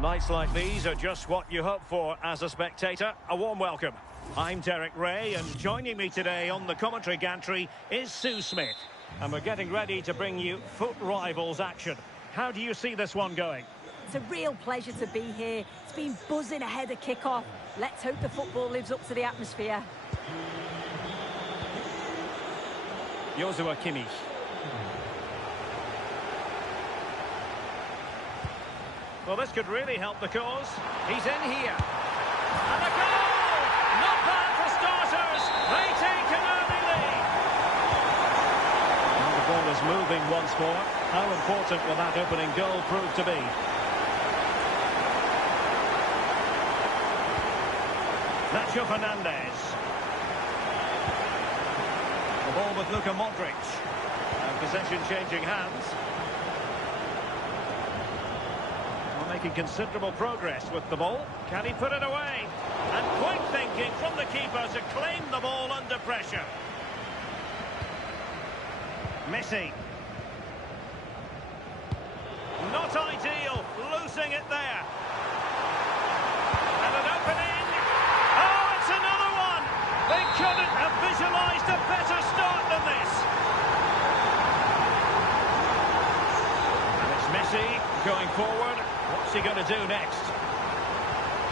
Nights like these are just what you hope for as a spectator. A warm welcome. I'm Derek Ray, and joining me today on the commentary gantry is Sue Smith. And we're getting ready to bring you foot rivals action. How do you see this one going? It's a real pleasure to be here. It's been buzzing ahead of kick-off. Let's hope the football lives up to the atmosphere. Joshua Kimmich. Well, this could really help the cause. He's in here. And a goal! Not bad for starters. They take an early lead. And the ball is moving once more. How important will that opening goal prove to be? Nacho Fernandez. The ball with Luka Modric. And possession changing hands. Making considerable progress with the ball. Can he put it away? And quick thinking from the keeper to claim the ball under pressure. Messi. Not ideal, losing it there. And an opening. Oh, it's another one! They couldn't have visualised a better start than this. And it's Messi going forward. What's he going to do next?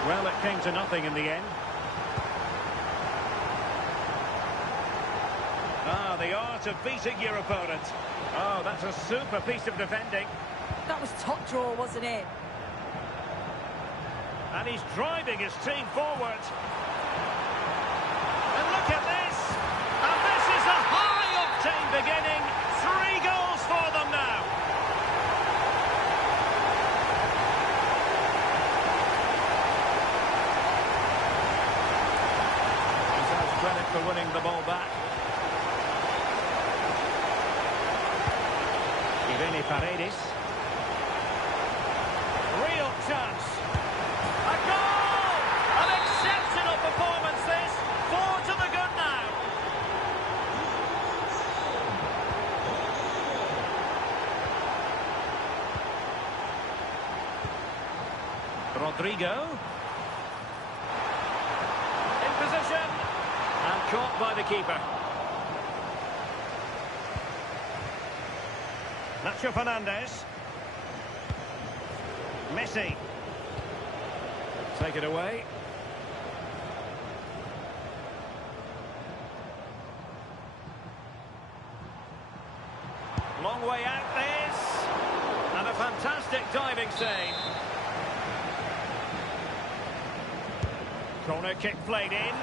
Well, it came to nothing in the end. Ah, the art of beating your opponent. Oh, that's a super piece of defending. That was top draw, wasn't it? And he's driving his team forward. And look at this. And this is a high-octane beginning. 3 goals for them now. Credit for winning the ball back. Irene Paredes. Real chance. A goal! An exceptional performance this. 4 to the good now. Rodrigo. In position. And caught by the keeper. Nacho Fernandez. Messi. Take it away. Long way out this. And a fantastic diving save. Corner kick played in.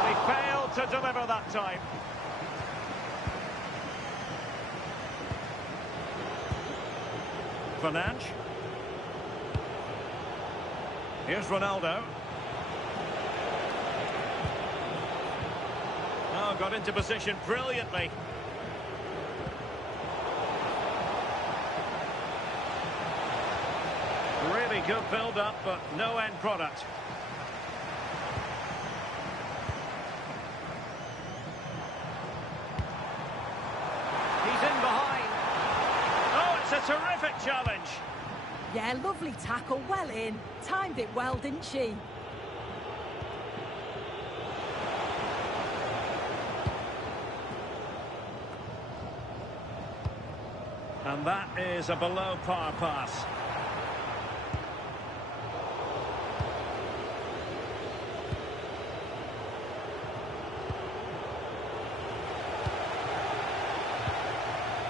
He failed to deliver that time. Fernandes. Here's Ronaldo. Oh, got into position brilliantly. Really good build-up, but no end product. A terrific challenge. Yeah, lovely tackle, well in. Timed it well, didn't she? And that is a below-par pass.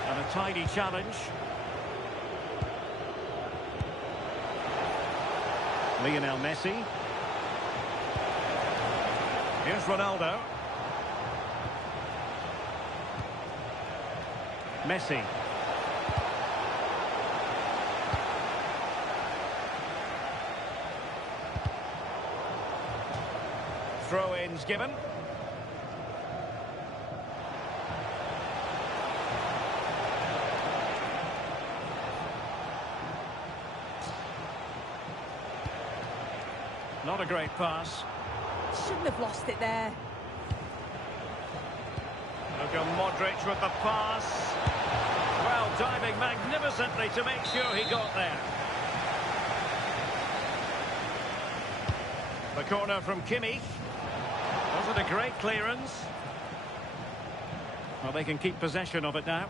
And a tidy challenge. Lionel Messi. Here's Ronaldo. Messi. Throw-ins given. Not a great pass. Shouldn't have lost it there. Luka Modric with the pass. Well, diving magnificently to make sure he got there. The corner from Kimmich. Wasn't a great clearance. Well, they can keep possession of it now.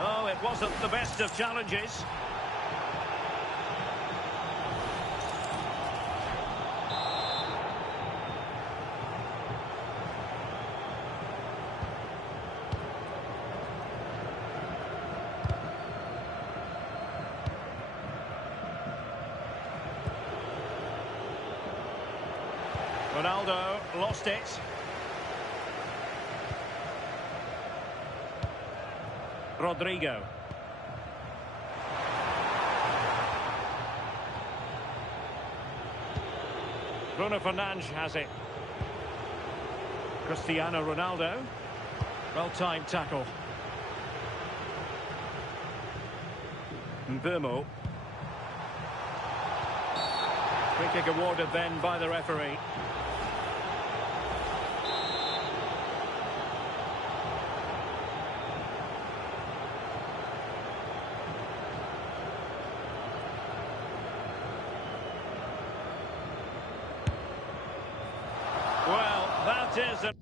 Oh, it wasn't the best of challenges. Ronaldo lost it. Rodrigo. Bruno Fernandes has it. Cristiano Ronaldo. Well-timed tackle. Mbeumo. Free kick awarded then by the referee. Well, that is a...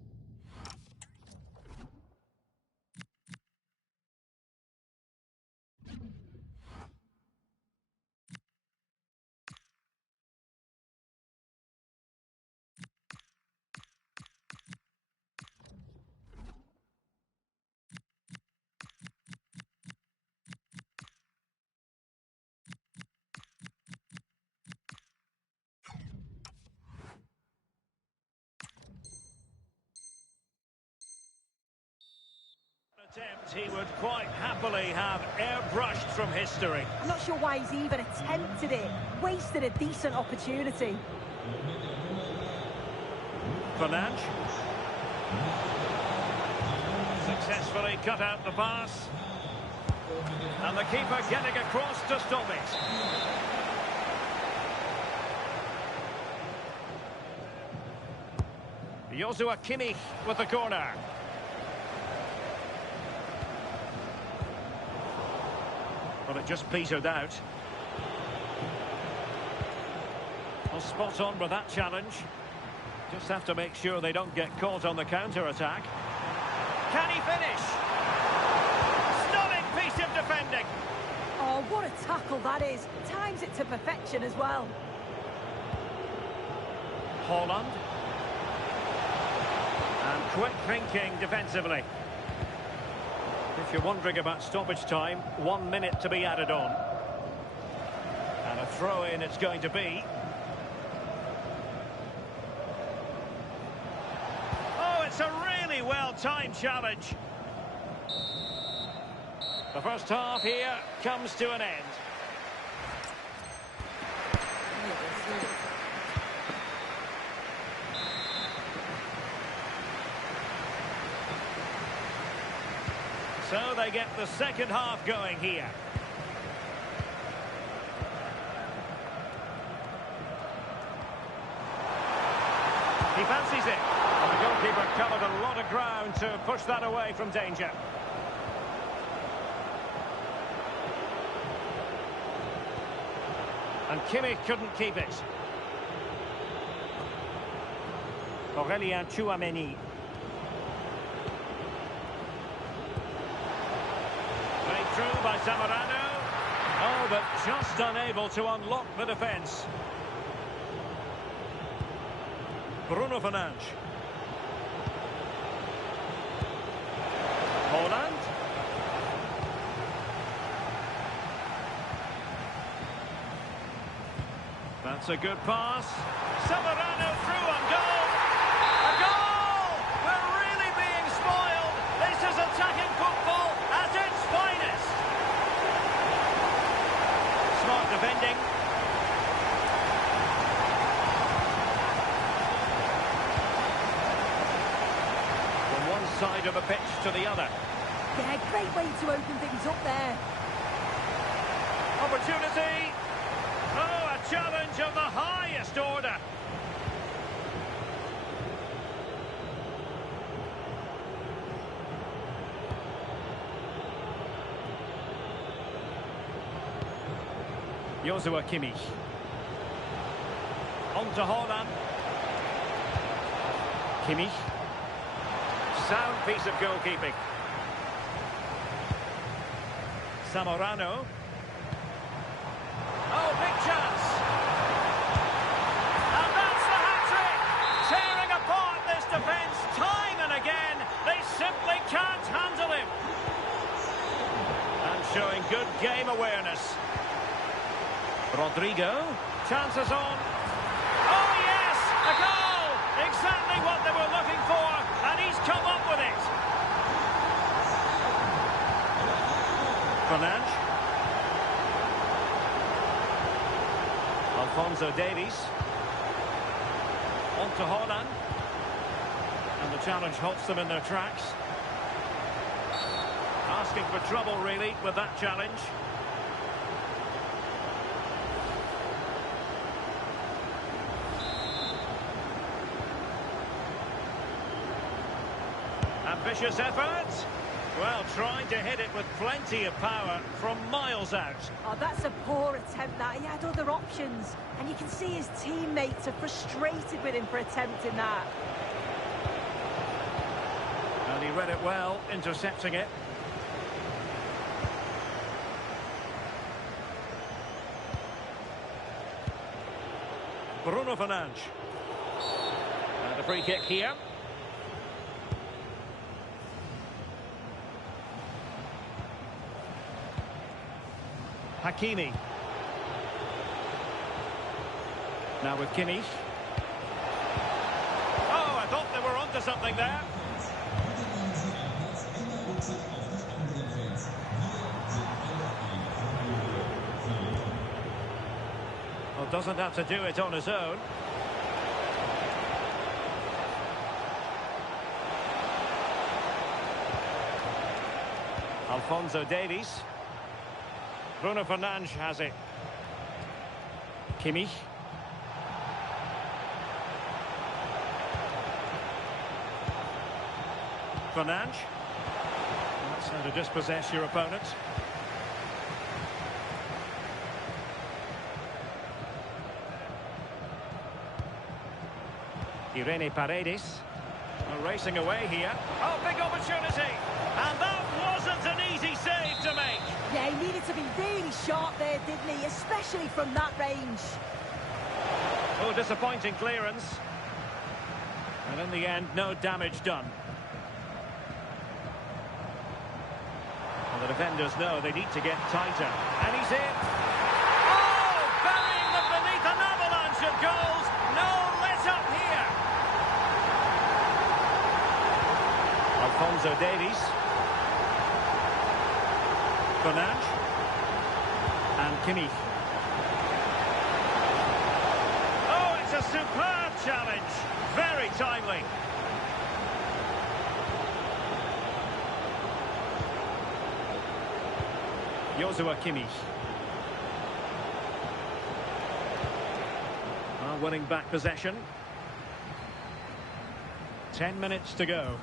attempt he would quite happily have airbrushed from history. I'm not sure why he's even attempted it. Wasted a decent opportunity. Fernandes. Successfully cut out the pass. And the keeper getting across to stop it. Joshua Kimmich with the corner. Well, it just petered out. Well, spot on with that challenge. Just have to make sure they don't get caught on the counter-attack. Can he finish? Stunning piece of defending. Oh, what a tackle that is. Times it to perfection as well. Haaland. And quick thinking defensively. If you're wondering about stoppage time, 1 minute to be added on. And a throw-in it's going to be. Oh, it's a really well-timed challenge. The first half here comes to an end. So they get the second half going here. He fancies it. And the goalkeeper covered a lot of ground to push that away from danger. And Kimmich couldn't keep it. Aurélien Tchouaméni. Through by Zamorano. Oh, but just unable to unlock the defence. Bruno Fernandes. Haaland. That's a good pass. Zamorano through on goal. A goal! We're really being spoiled. This is attacking football at its finest. Smart defending. From one side of the pitch to the other. Yeah, great way to open things up there. Opportunity. Oh, a challenge of the highest order. Joshua Kimmich. On to Holland. Kimmich. Sound piece of goalkeeping. Zamorano. Oh, big chance. And that's the hat-trick. Tearing apart this defence time and again. They simply can't handle him. And showing good game awareness. Rodrigo. Chances on. Oh, yes! A goal! Exactly what they were looking for. And he's come up with it. Fernandes. Alphonso Davies. On to Holland. And the challenge halts them in their tracks. Asking for trouble, really, with that challenge. Ambitious effort. Well, trying to hit it with plenty of power from miles out. Oh, that's a poor attempt, that. He had other options. And you can see his teammates are frustrated with him for attempting that. And he read it well, intercepting it. Bruno Fernandes. And a free kick here. Hakimi. Now with Kimmich. Oh, I thought they were onto something there. Well, doesn't have to do it on his own. Alphonso Davies. Bruno Fernandes has it. Kimmich. Fernandes. That's how to dispossess your opponent. Irene Paredes. Racing away here. Oh, big opportunity. And that wasn't an easy save to make. Yeah, he needed to be really sharp there, didn't he? Especially from that range. Oh, disappointing clearance. And in the end, no damage done. Well, the defenders know they need to get tighter. And he's in. Oh, burying them beneath an avalanche of goals. No let up here. Alphonso Davies. Fernandes. And Kimmich. Oh, it's a superb challenge. Very timely. Joshua Kimmich. Winning back possession. 10 minutes to go.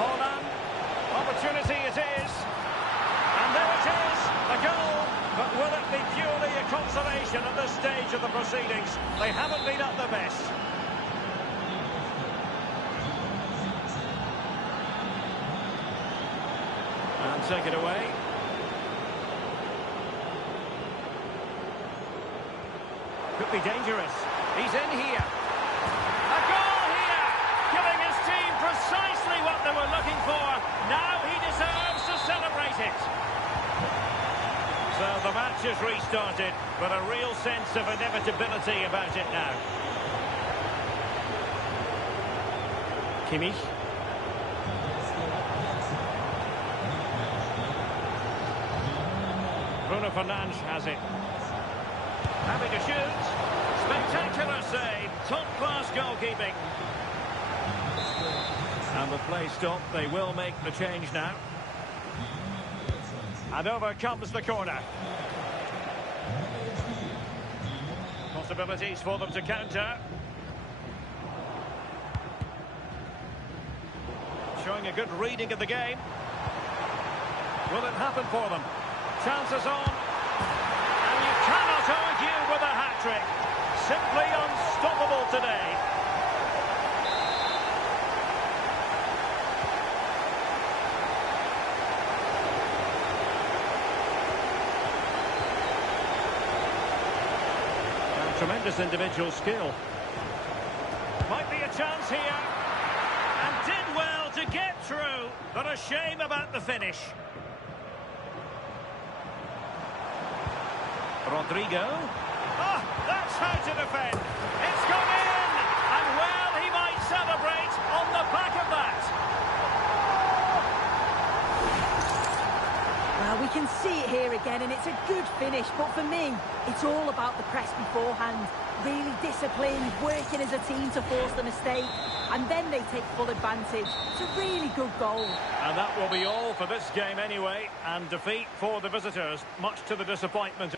Holland. Opportunity it is. And there it is. A goal. But will it be purely a consolation at this stage of the proceedings? They haven't been at their best. And take it away. Could be dangerous. He's in here. A goal here! Giving his team precisely what they were looking for. Now he deserves to celebrate it. So the match has restarted, but a real sense of inevitability about it now. Kimmich. Bruno Fernandes has it. Having a shoot. Spectacular save. Top-class goalkeeping. And the play stopped. They will make the change now. And over comes the corner. Possibilities for them to counter. Showing a good reading of the game. Will it happen for them? Chances on. hat-trick. Simply unstoppable today. And tremendous individual skill. Might be a chance here. And did well to get through, but a shame about the finish. Rodrigo. Oh, that's how to defend. It's gone in! And well, he might celebrate on the back of that. Well, we can see it here again, and it's a good finish. But for me, it's all about the press beforehand. Really disciplined, working as a team to force the mistake. And then they take full advantage. It's a really good goal. And that will be all for this game anyway. And defeat for the visitors, much to the disappointment.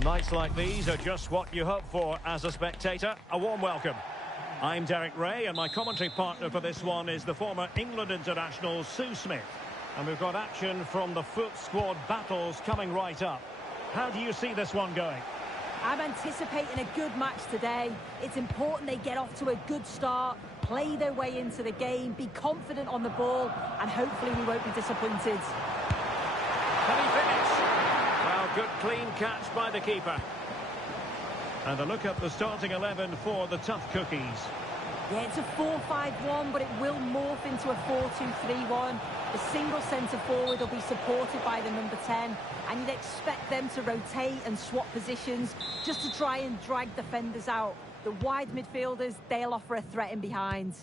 Well, nights like these are just what you hope for as a spectator. A warm welcome. I'm Derek Ray, and my commentary partner for this one is the former England international Sue Smith. And we've got action from the foot squad battles coming right up. How do you see this one going? I'm anticipating a good match today. It's important they get off to a good start, play their way into the game, be confident on the ball, and hopefully we won't be disappointed. Can he finish? Well, good clean catch by the keeper. And a look at the starting 11 for the tough cookies. Yeah, it's a 4-5-1, but it will morph into a 4-2-3-1. The single centre-forward will be supported by the number 10, and you'd expect them to rotate and swap positions just to try and drag defenders out. The wide midfielders, they'll offer a threat in behind.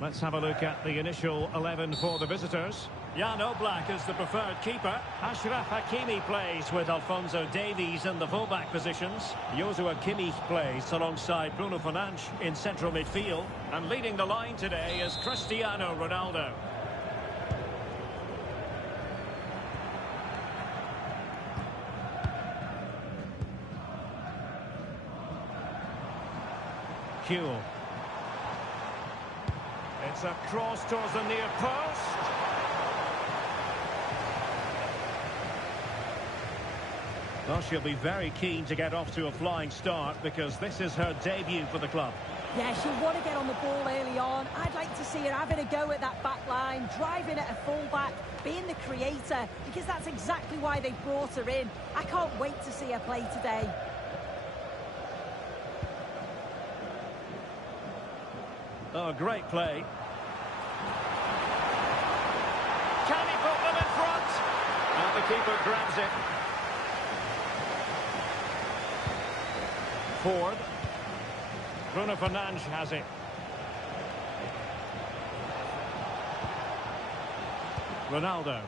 Let's have a look at the initial 11 for the visitors. Jan Oblak is the preferred keeper. Ashraf Hakimi plays with Alphonso Davies in the fullback positions. Joshua Kimmich plays alongside Bruno Fernandes in central midfield. And leading the line today is Cristiano Ronaldo. Huel. It's a cross towards the near post. Well, she'll be very keen to get off to a flying start because this is her debut for the club. Yeah, she'll want to get on the ball early on. I'd like to see her having a go at that back line, driving at a full-back, being the creator, because that's exactly why they brought her in. I can't wait to see her play today. Oh, great play. Can he put them in front? And the keeper grabs it. Ford. Bruno Fernandes has it. Ronaldo.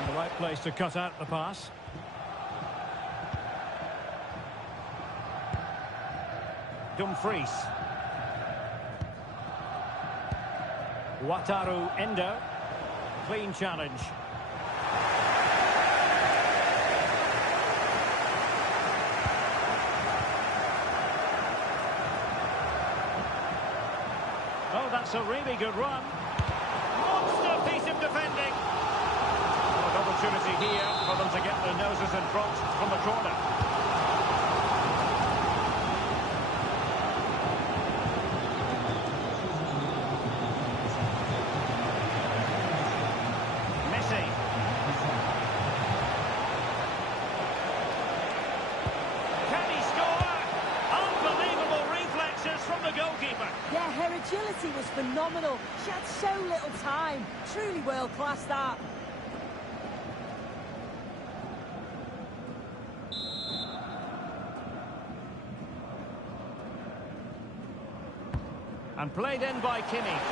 In the right place to cut out the pass. Dumfries. Wataru Endo. Clean challenge. Oh, that's a really good run. Monster piece of defending. An opportunity here for them to get their noses in front from the corner. Yeah, her agility was phenomenal. She had so little time. Truly world-class, that. And played in by Kimmich.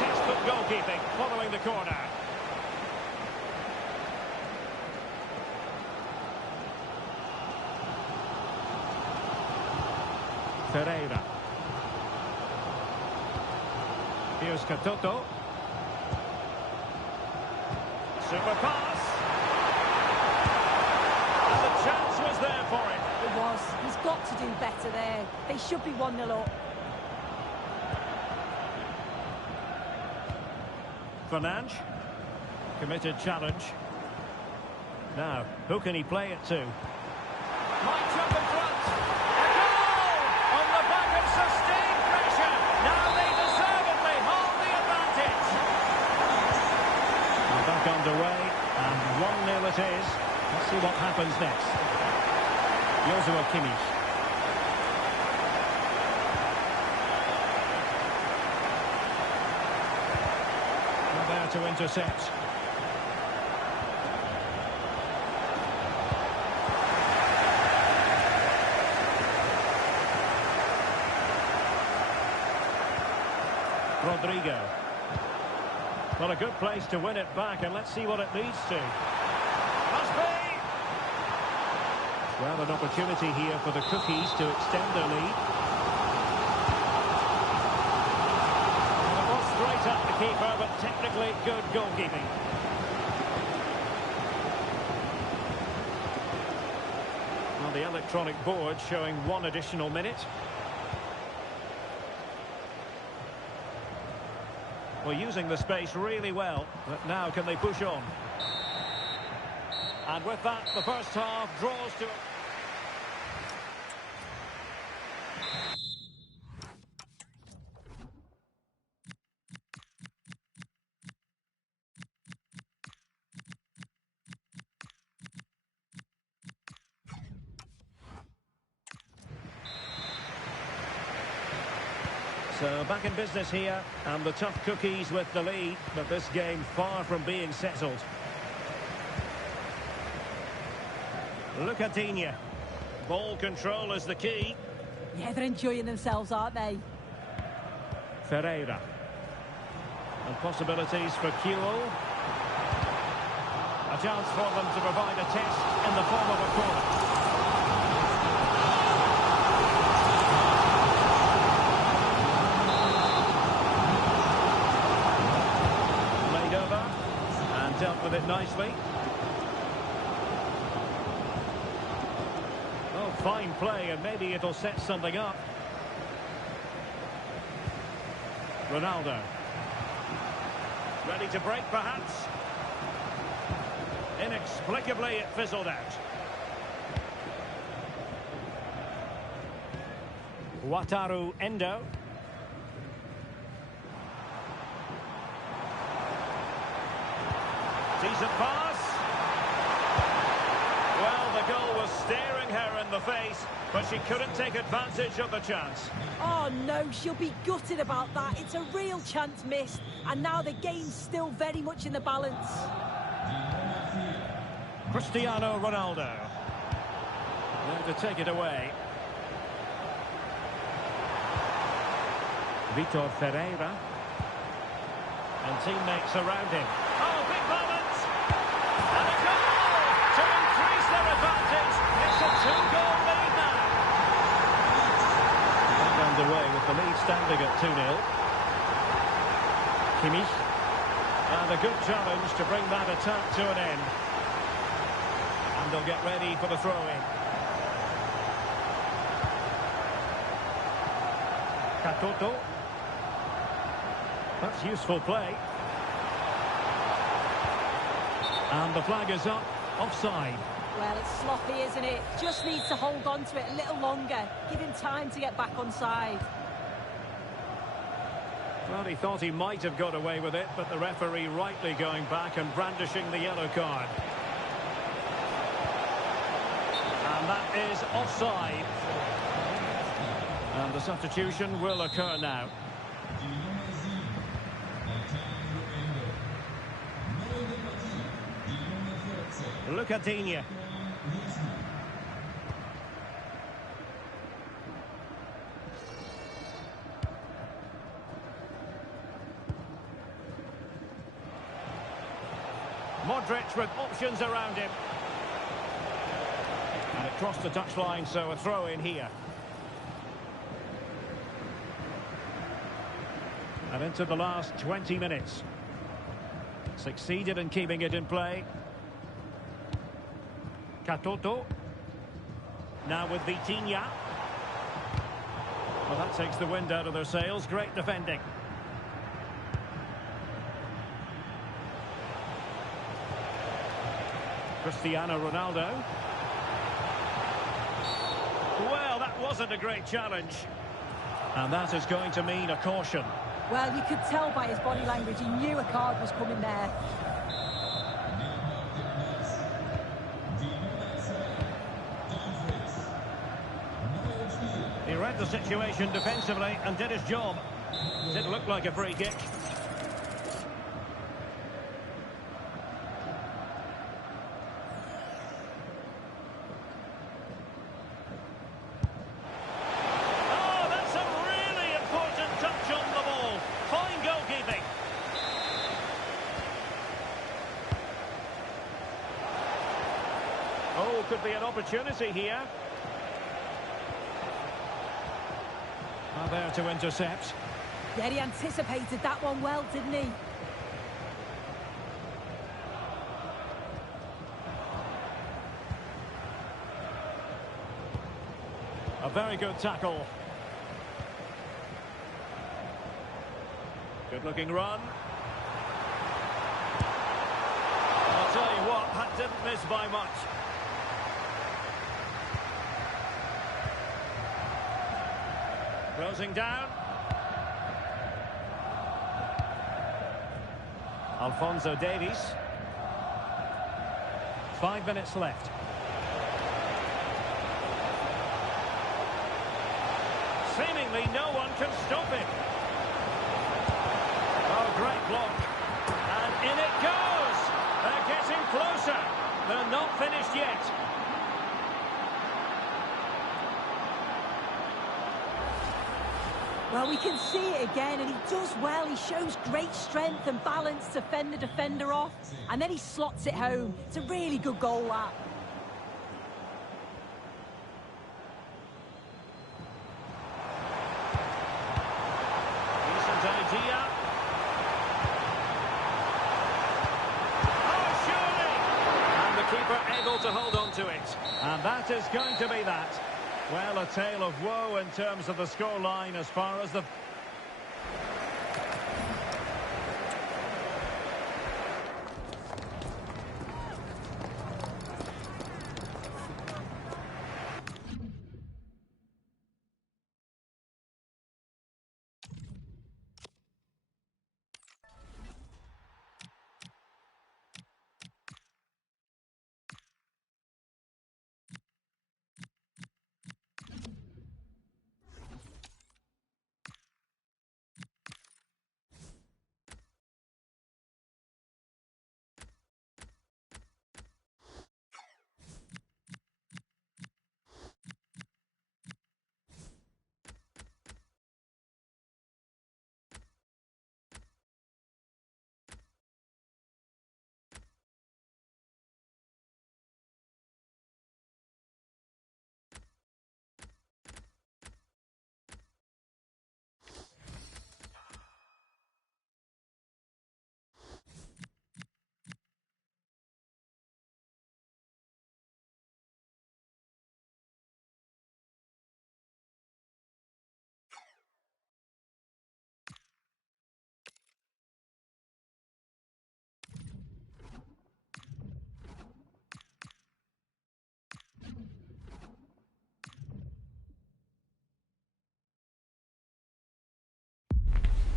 Textbook goalkeeping following the corner. Ferreira. Here's Katoto. Super pass. And the chance was there for him. It was. He's got to do better there. They should be 1-0 up. Fernandes. Committed challenge. Now, who can he play it to? Might jump in front. A goal! On the back of sustained pressure. Now they deservedly hold the advantage. We're back underway, and 1-0 it is. Let's see what happens next. Joshua Kimmich. There to intercept. Rodrigo. Well, a good place to win it back, and let's see what it leads to. Must be! Well, an opportunity here for the Cookies to extend their lead. Well, it was straight at the keeper, but technically good goalkeeping. the electronic board showing 1 additional minute. Well, using the space really well, but now can they push on? And with that, the first half draws to... So back in business here, and the tough cookies with the lead, but this game far from being settled. Look at Digne. Ball control is the key. Yeah, they're enjoying themselves, aren't they? Ferreira. And possibilities for Kewell. A chance for them to provide a test in the form of a corner. Dealt with it nicely. Oh, fine play, and maybe it'll set something up. Ronaldo. Ready to break, perhaps. Inexplicably, it fizzled out. Wataru Endo. Decent pass. Well, the goal was staring her in the face, but she couldn't take advantage of the chance. Oh, no, she'll be gutted about that. It's a real chance missed, and now the game's still very much in the balance. Cristiano Ronaldo. There to take it away. Vitor Ferreira. And teammates around him. Oh, big moment! And a goal to increase their advantage. It's a 2-goal lead now. Back underway with the lead standing at 2-0. Kimmich. And a good challenge to bring that attack to an end. And they'll get ready for the throw-in. Katoto. That's useful play. And the flag is up, offside. Well, it's sloppy, isn't it? Just needs to hold on to it a little longer. Give him time to get back on side. Well, he thought he might have got away with it, but the referee rightly going back and brandishing the yellow card. And that is offside. And the substitution will occur now. Look at Digne. Modric with options around him. And it crossed the touchline, so a throw in here. And into the last 20 minutes. Succeeded in keeping it in play. Katoto. Now with Vitinha. Well, that takes the wind out of their sails. Great defending. Cristiano Ronaldo. Well, that wasn't a great challenge. And that is going to mean a caution. Well, you could tell by his body language he knew a card was coming there. He read the situation defensively and did his job. Didn't look like a free kick. Oh, that's a really important touch on the ball. Fine goalkeeping. Oh, could be an opportunity here. There to intercept. Yeah, he anticipated that one well, didn't he? A very good tackle. Good looking run. I'll tell you what, that didn't miss by much. Closing down. Alphonso Davies. 5 minutes left. Seemingly no one can stop him. Oh, great block. And in it goes. They're getting closer. They're not finished yet. Well, we can see it again, and he does well. He shows great strength and balance to fend the defender off, and then he slots it home. It's a really good goal, that. Decent idea. Oh, surely! And the keeper able to hold on to it. And that is going to be that. Well, a tale of woe in terms of the scoreline as far as the...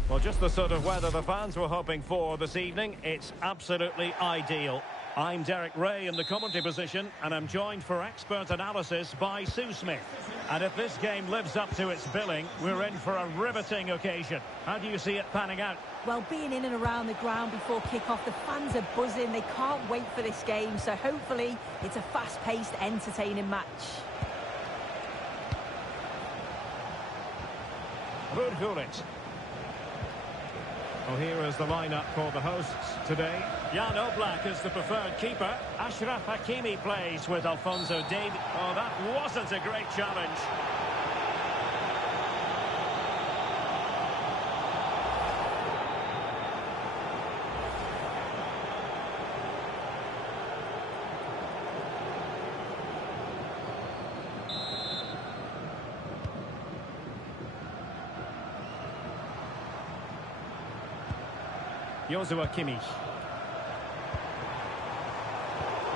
Well, just the sort of weather the fans were hoping for this evening. It's absolutely ideal. I'm Derek Ray in the commentary position, and I'm joined for expert analysis by Sue Smith. And if this game lives up to its billing, we're in for a riveting occasion. How do you see it panning out? Well, being in and around the ground before kick-off, the fans are buzzing. They can't wait for this game, so hopefully it's a fast-paced, entertaining match. Good. Well, here is the lineup for the hosts today. Jan Oblak is the preferred keeper. Ashraf Hakimi plays with Alphonso Davies. Oh, that wasn't a great challenge. Joshua Kimmich.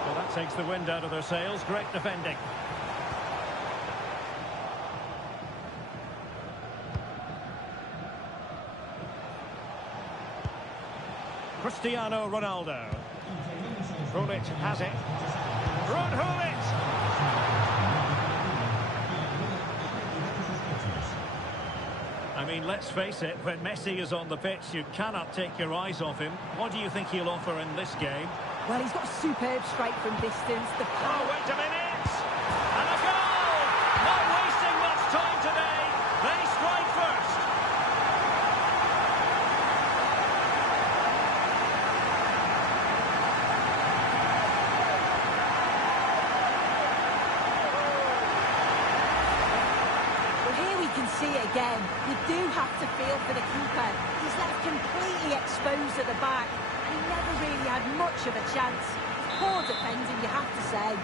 Well, that takes the wind out of their sails. Great defending. Cristiano Ronaldo. Gullit has it. Gullit! I mean, let's face it, when Messi is on the pitch, you cannot take your eyes off him. What do you think he'll offer in this game? Well, he's got a superb strike from distance. The power... Oh, wait a minute! And a goal! Not wasting much time today. They strike first. See it again. You do have to feel for the keeper. He's left completely exposed at the back. He never really had much of a chance. Poor defending, you have to say.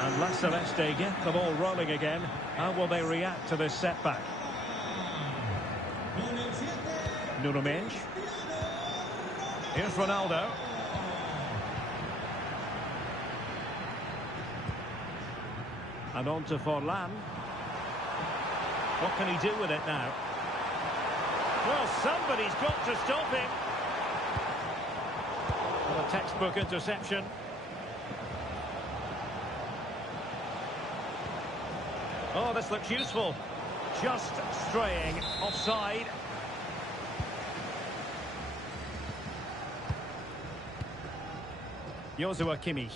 And La Celeste get the ball rolling again. How will they react to this setback? Nuno Mendes. Here's Ronaldo. And on to Forlan. What can he do with it now? Well, somebody's got to stop him. Well, a textbook interception. Oh, this looks useful. Just straying offside. Joshua Kimmich.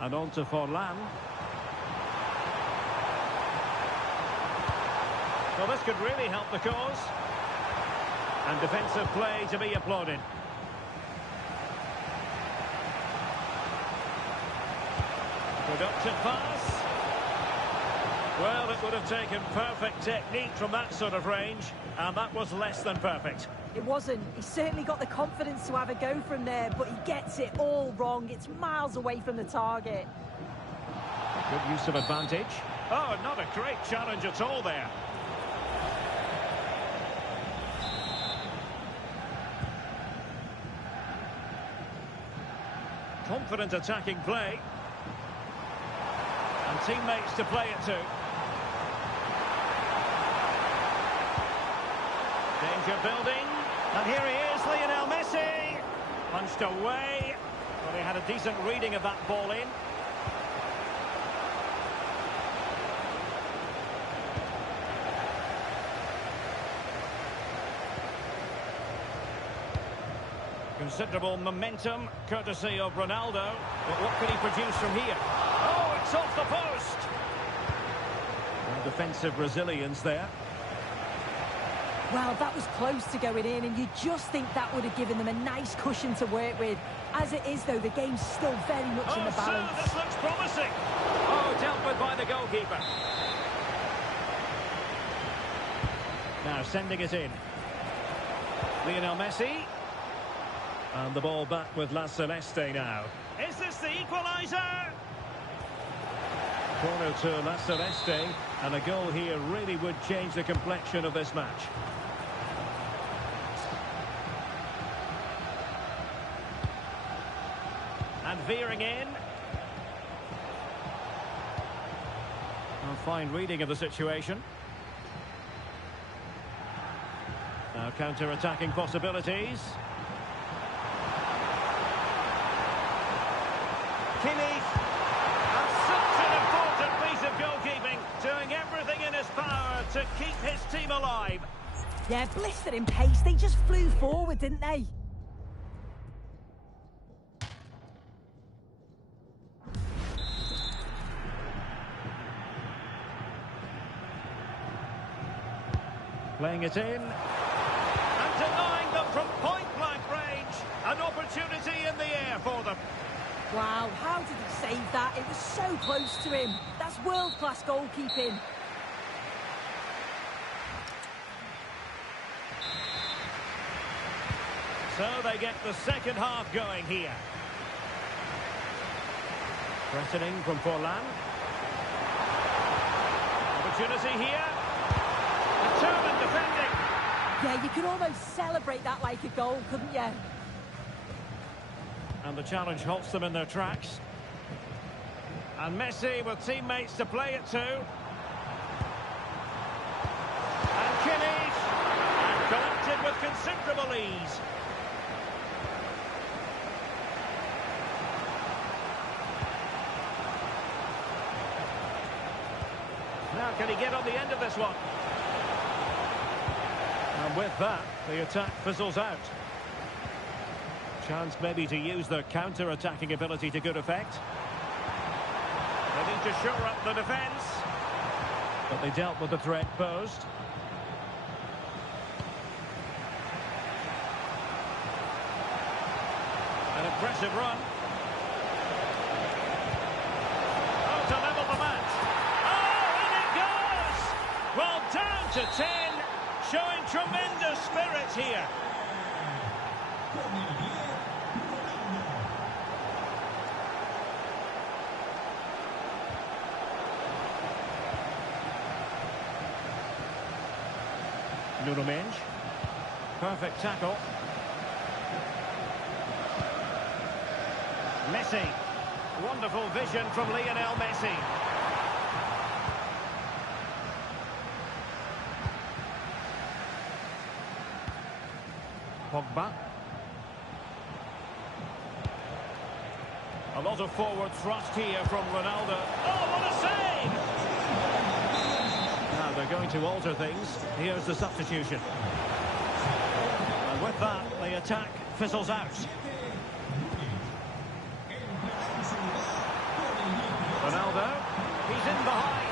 And on to Forlan. Well, this could really help the cause. And defensive play to be applauded. Productive pass. Well, it would have taken perfect technique from that sort of range, and that was less than perfect. It wasn't. He certainly got the confidence to have a go from there, but he gets it all wrong. It's miles away from the target. Good use of advantage. Oh, not a great challenge at all there. Confident attacking play. And teammates to play it to. Danger building. And here he is, Lionel Messi. Punched away. Well, he had a decent reading of that ball in. Considerable momentum, courtesy of Ronaldo. But what can he produce from here? Oh, it's off the post! And defensive resilience there. Well, that was close to going in, and you just think that would have given them a nice cushion to work with. As it is, though, the game's still very much in the balance. So this looks promising. Oh, dealt with by the goalkeeper. Now sending it in. Lionel Messi. And the ball back with La Celeste now. Is this the equaliser? Corner to La Celeste, and a goal here really would change the complexion of this match. And veering in. A fine reading of the situation. Now counter-attacking possibilities. Kimmich, and such an important piece of goalkeeping, doing everything in his power to keep his team alive. Yeah, blistering pace, they just flew forward, didn't they? Playing it in, and denying them from point-blank range. An opportunity in the air for them. Wow, how did he save that? It was so close to him. That's world-class goalkeeping. So they get the second half going here. Threatening from Forlan. Opportunity here. Determined defending. Yeah, you could almost celebrate that like a goal, couldn't you? And the challenge halts them in their tracks. And Messi with teammates to play it to. And Kimmich. And collected with considerable ease. Now can he get on the end of this one? And with that, the attack fizzles out. Chance maybe to use their counter-attacking ability to good effect. They need to shore up the defence. But they dealt with the threat posed. An impressive run. Oh, to level the match. Oh, and it goes! Well, down to 10, showing tremendous spirit here. Nuno Mendes. Perfect tackle. Messi. Wonderful vision from Lionel Messi. Pogba. A lot of forward thrust here from Ronaldo. Oh, what a save! Now they're going to alter things. Here's the substitution. And with that, the attack fizzles out. Ronaldo, he's in behind.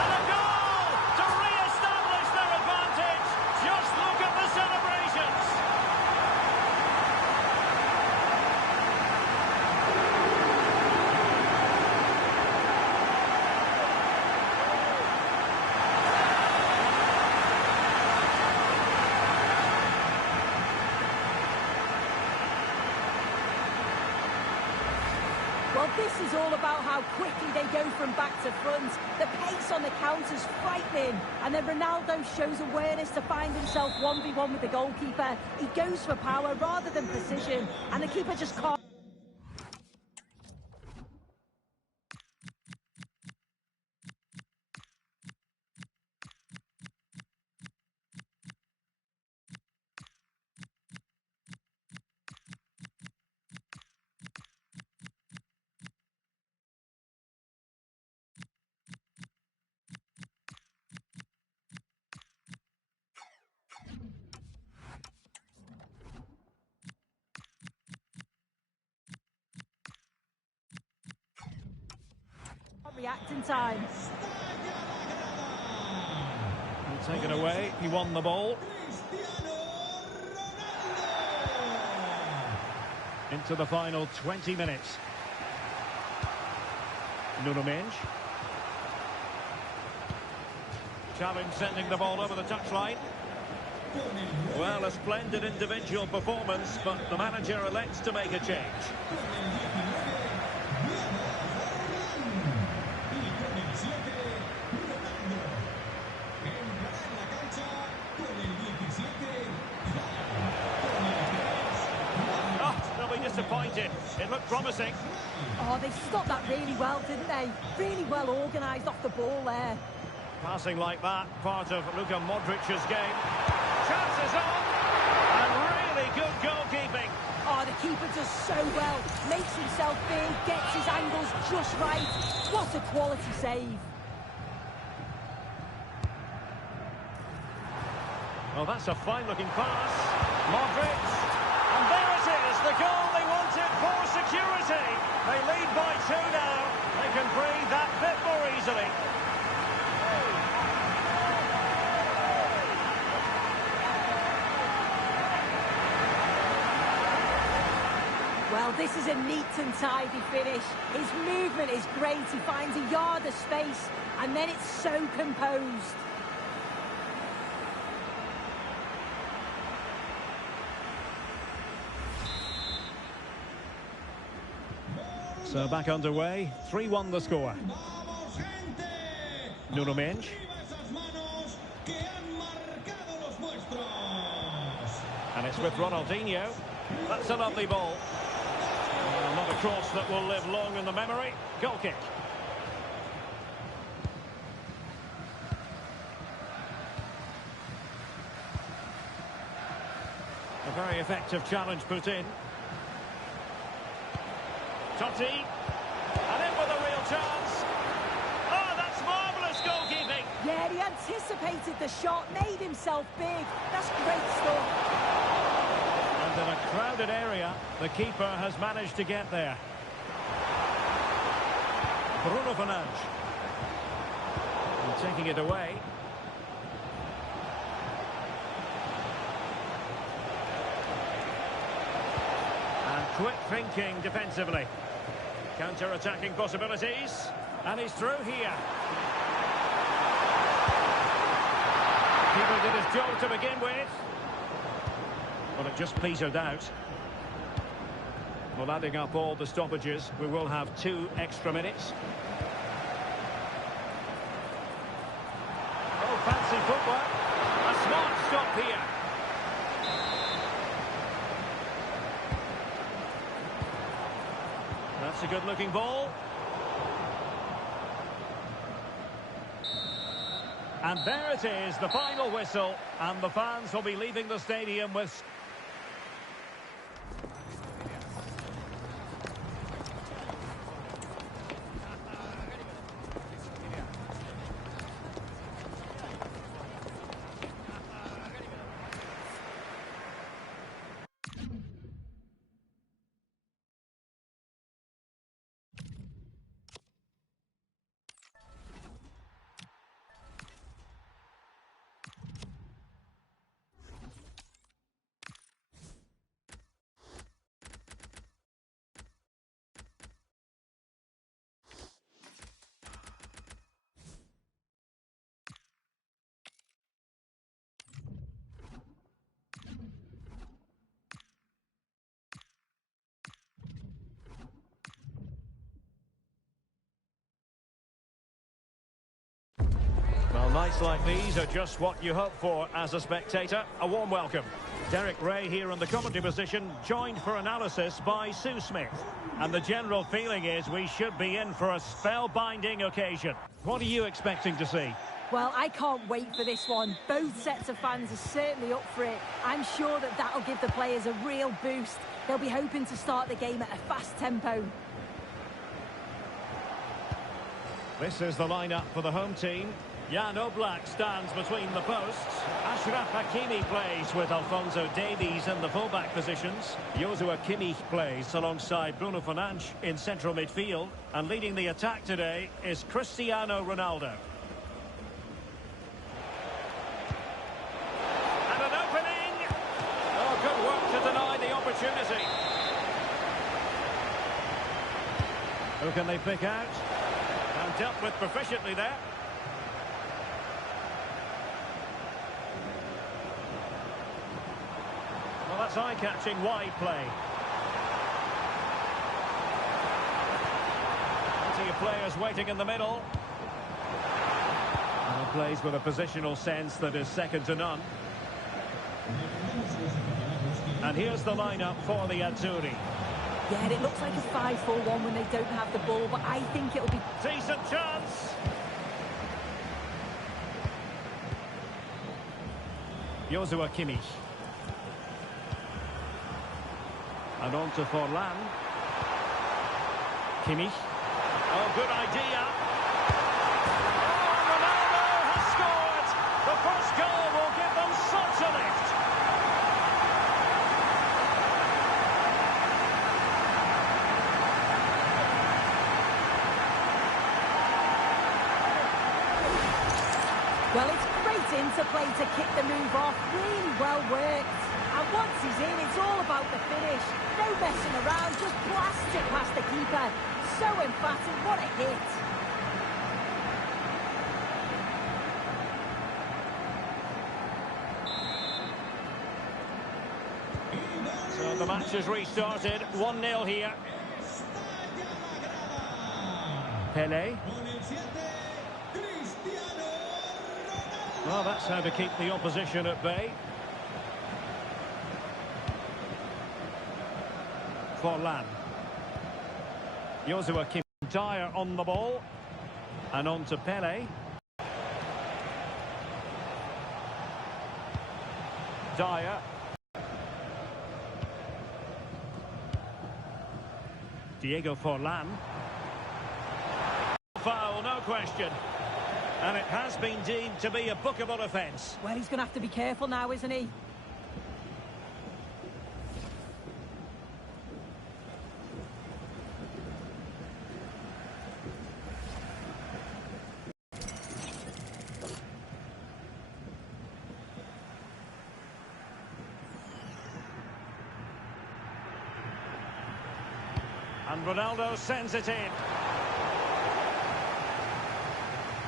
And a goal to re-establish their advantage. Just look at the celebrations. Well, this is all about how quickly they go from back to front. The pace on the counter's frightening. And then Ronaldo shows awareness to find himself 1v1 with the goalkeeper. He goes for power rather than precision. And the keeper just can't. Reacting time. Taken away, he won the ball. Into the final 20 minutes. Nuno Mendes. Challenge sending the ball over the touchline. Well, a splendid individual performance, but the manager elects to make a change. Disappointed. It looked promising. Oh, they stopped that really well, didn't they? Really well organised off the ball there. Passing like that, part of Luka Modric's game. Chances on, and really good goalkeeping. Oh, the keeper does so well. Makes himself big, gets his angles just right. What a quality save. Oh, that's a fine-looking pass. Modric. And there it is, the goal they wanted for security. They lead by 2 now. They can breathe that bit more easily. Well, this is a neat and tidy finish. His movement is great. He finds a yard of space, and then it's so composed. So back underway, 3-1 the score. Nuno Mendes. And it's with Ronaldinho. That's a lovely ball. Not a cross that will live long in the memory. Goal kick. A very effective challenge put in. Totti, and in with a real chance. Oh, that's marvellous goalkeeping. Yeah, he anticipated the shot, made himself big. That's great stuff. And in a crowded area, the keeper has managed to get there. Bruno Fernandes. And taking it away. And quick thinking defensively. Counter-attacking possibilities, and he's through here. Keeper did his job to begin with. Well, it just petered out. Well, adding up all the stoppages, we will have 2 extra minutes. Oh, fancy footwork. A stop here. That's a good-looking ball. And there it is, the final whistle, and the fans will be leaving the stadium with... Well, nights like these are just what you hope for as a spectator. A warm welcome. Derek Ray here in the commentary position, joined for analysis by Sue Smith. And the general feeling is we should be in for a spellbinding occasion. What are you expecting to see? Well, I can't wait for this one. Both sets of fans are certainly up for it. I'm sure that that'll give the players a real boost. They'll be hoping to start the game at a fast tempo. This is the lineup for the home team. Jan Oblak stands between the posts. Ashraf Hakimi plays with Alphonso Davies in the fullback positions. Joshua Kimmich plays alongside Bruno Fernandes in central midfield. And leading the attack today is Cristiano Ronaldo. And an opening! Oh, good work to deny the opportunity. Who can they pick out? And dealt with proficiently there. Well, that's eye-catching wide play. Plenty of players waiting in the middle. And plays with a positional sense that is second to none. And here's the lineup for the Azzurri. Yeah, and it looks like a 5-4-1 when they don't have the ball, but I think it'll be... Decent chance! Joshua Kimmich. And on to Forlan. Kimmich. Oh, good idea. Oh, Ronaldo has scored! The first goal will give them such a lift. Well, it's great interplay to kick the move off. Really well worked. And once he's in, it's all about the finish. No messing around, just blast it past the keeper. So emphatic, what a hit. So the match has restarted. 1-0 here. Pele. Well, that's how to keep the opposition at bay. Forlan. Joshua Kimmich. Dyer on the ball. And on to Pele. Dyer. Diego Forlan. Foul, no question. And it has been deemed to be a bookable offence. Well, he's going to have to be careful now, isn't he? And Ronaldo sends it in.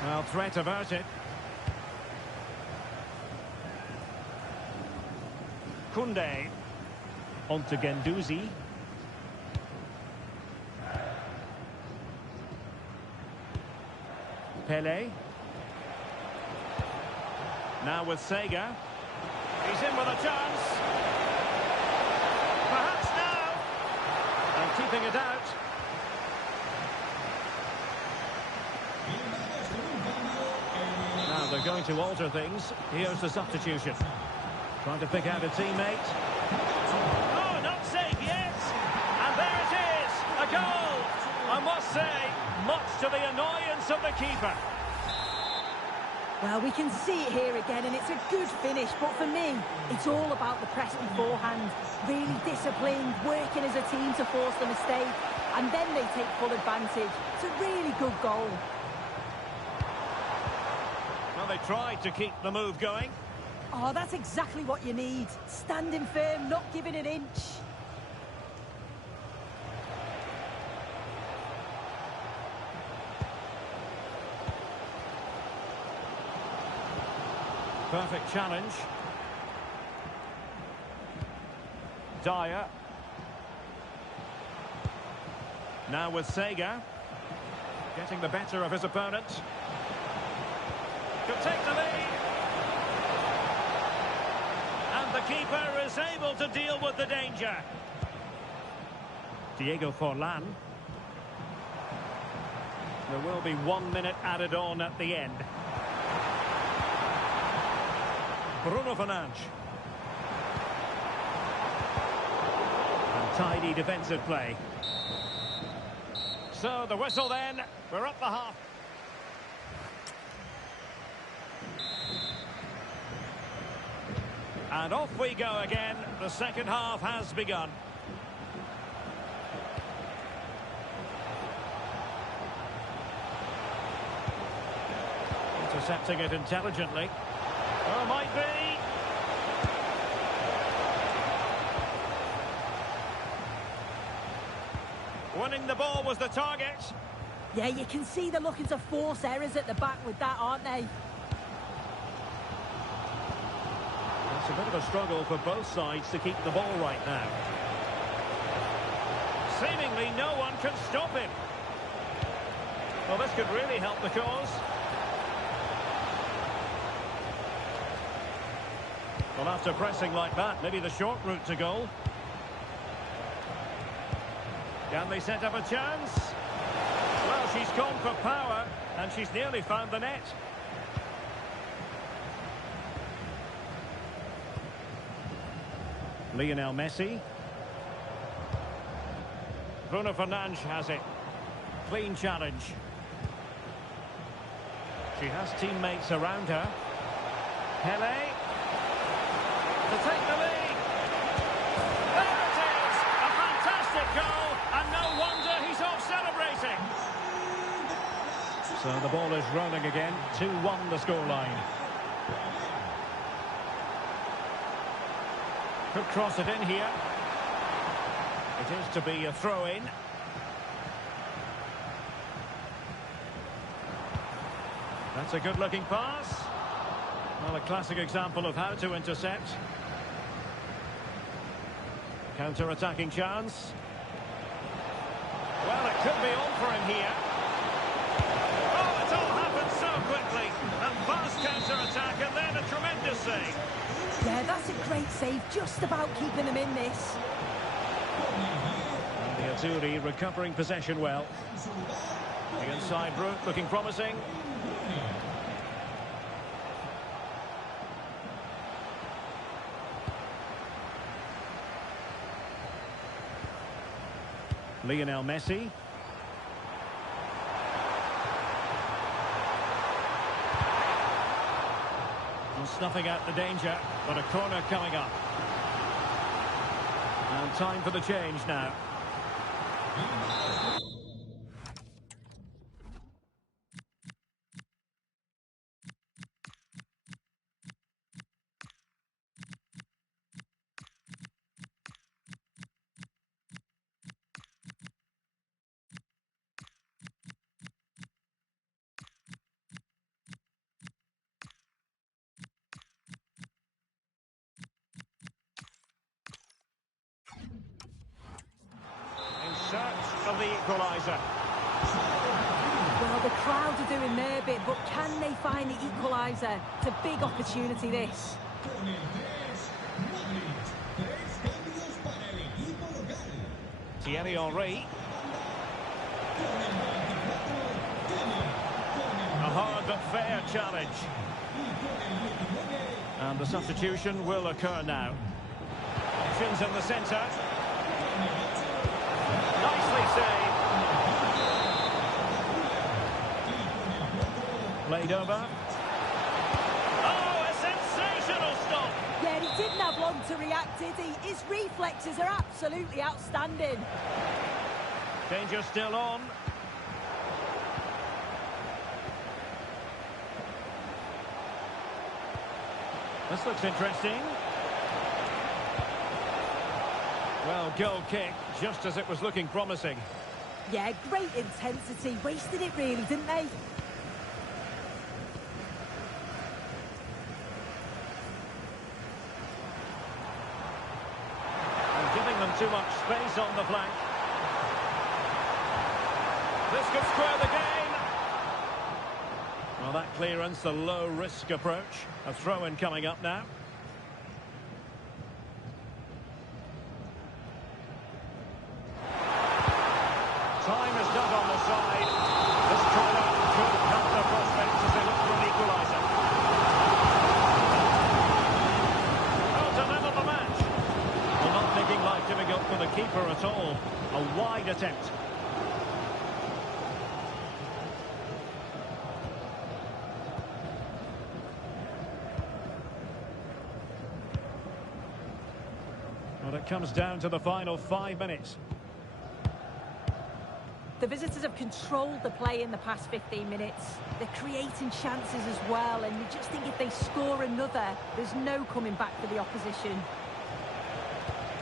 Well, threat averted. Koundé. On to Guendouzi. Pele. Now with Sega. He's in with a chance. Perhaps now. And keeping it out. Now they're going to alter things. Here's the substitution. Trying to pick out a teammate. Oh, not safe yet. And there it is. A goal. I must say, much to the annoyance of the keeper. Well, we can see it here again, and it's a good finish. But for me, it's all about the press beforehand. Really disciplined, working as a team to force the mistake. And then they take full advantage. It's a really good goal. Well, they tried to keep the move going. Oh, that's exactly what you need. Standing firm, not giving an inch. Perfect challenge. Dyer. Now with Sega. Getting the better of his opponent. Could take the lead. And the keeper is able to deal with the danger. Diego Forlan. There will be 1 minute added on at the end. Bruno Fernandes. And tidy defensive play. So the whistle then. We're up the half. And off we go again. The second half has begun. Intercepting it intelligently. Oh, might be. Winning the ball was the target. Yeah, you can see they're looking to force errors at the back with that, aren't they? It's a bit of a struggle for both sides to keep the ball right now. Seemingly no one can stop him. Well, this could really help the cause. Well, after pressing like that, maybe the short route to goal. Can they set up a chance? Well, she's gone for power, and she's nearly found the net. Lionel Messi. Bruno Fernandes has it. Clean challenge. She has teammates around her. Pele. To take the lead. There it is! A fantastic goal, and no wonder he's off celebrating. So the ball is rolling again. 2-1 the scoreline. Could cross it in here. It is to be a throw-in. That's a good-looking pass. Well, a classic example of how to intercept. Counter-attacking chance. Well, it could be on for him here. Oh, it all happened so quickly. A fast counter-attack and then a tremendous save. Yeah, that's a great save, just about keeping them in this. And the Azzurri recovering possession well. The inside route looking promising. Lionel Messi. And snuffing out the danger, but a corner coming up. And time for the change now. Search of the equaliser. Well, the crowd are doing their bit, but can they find the equaliser? It's a big opportunity, this. Thierry Henry. A hard but fair challenge. And the substitution will occur now. Options in the centre. Nicely saved. Played over. Oh, a sensational stop. Yeah, he didn't have long to react, did he? His reflexes are absolutely outstanding. Danger still on. This looks interesting. Well, goal kick, just as it was looking promising. Yeah, great intensity. Wasted it really, didn't they? And giving them too much space on the flank. This could square the game. Well, that clearance, the low-risk approach. A throw-in coming up now. Time is done on the side. This corner could help their prospects as they look for an equaliser. Well, to level the match. Well, not making life difficult for the keeper at all. A wide attempt. Well, it comes down to the final 5 minutes. The visitors have controlled the play in the past 15 minutes. They're creating chances as well, and you just think if they score another, there's no coming back for the opposition.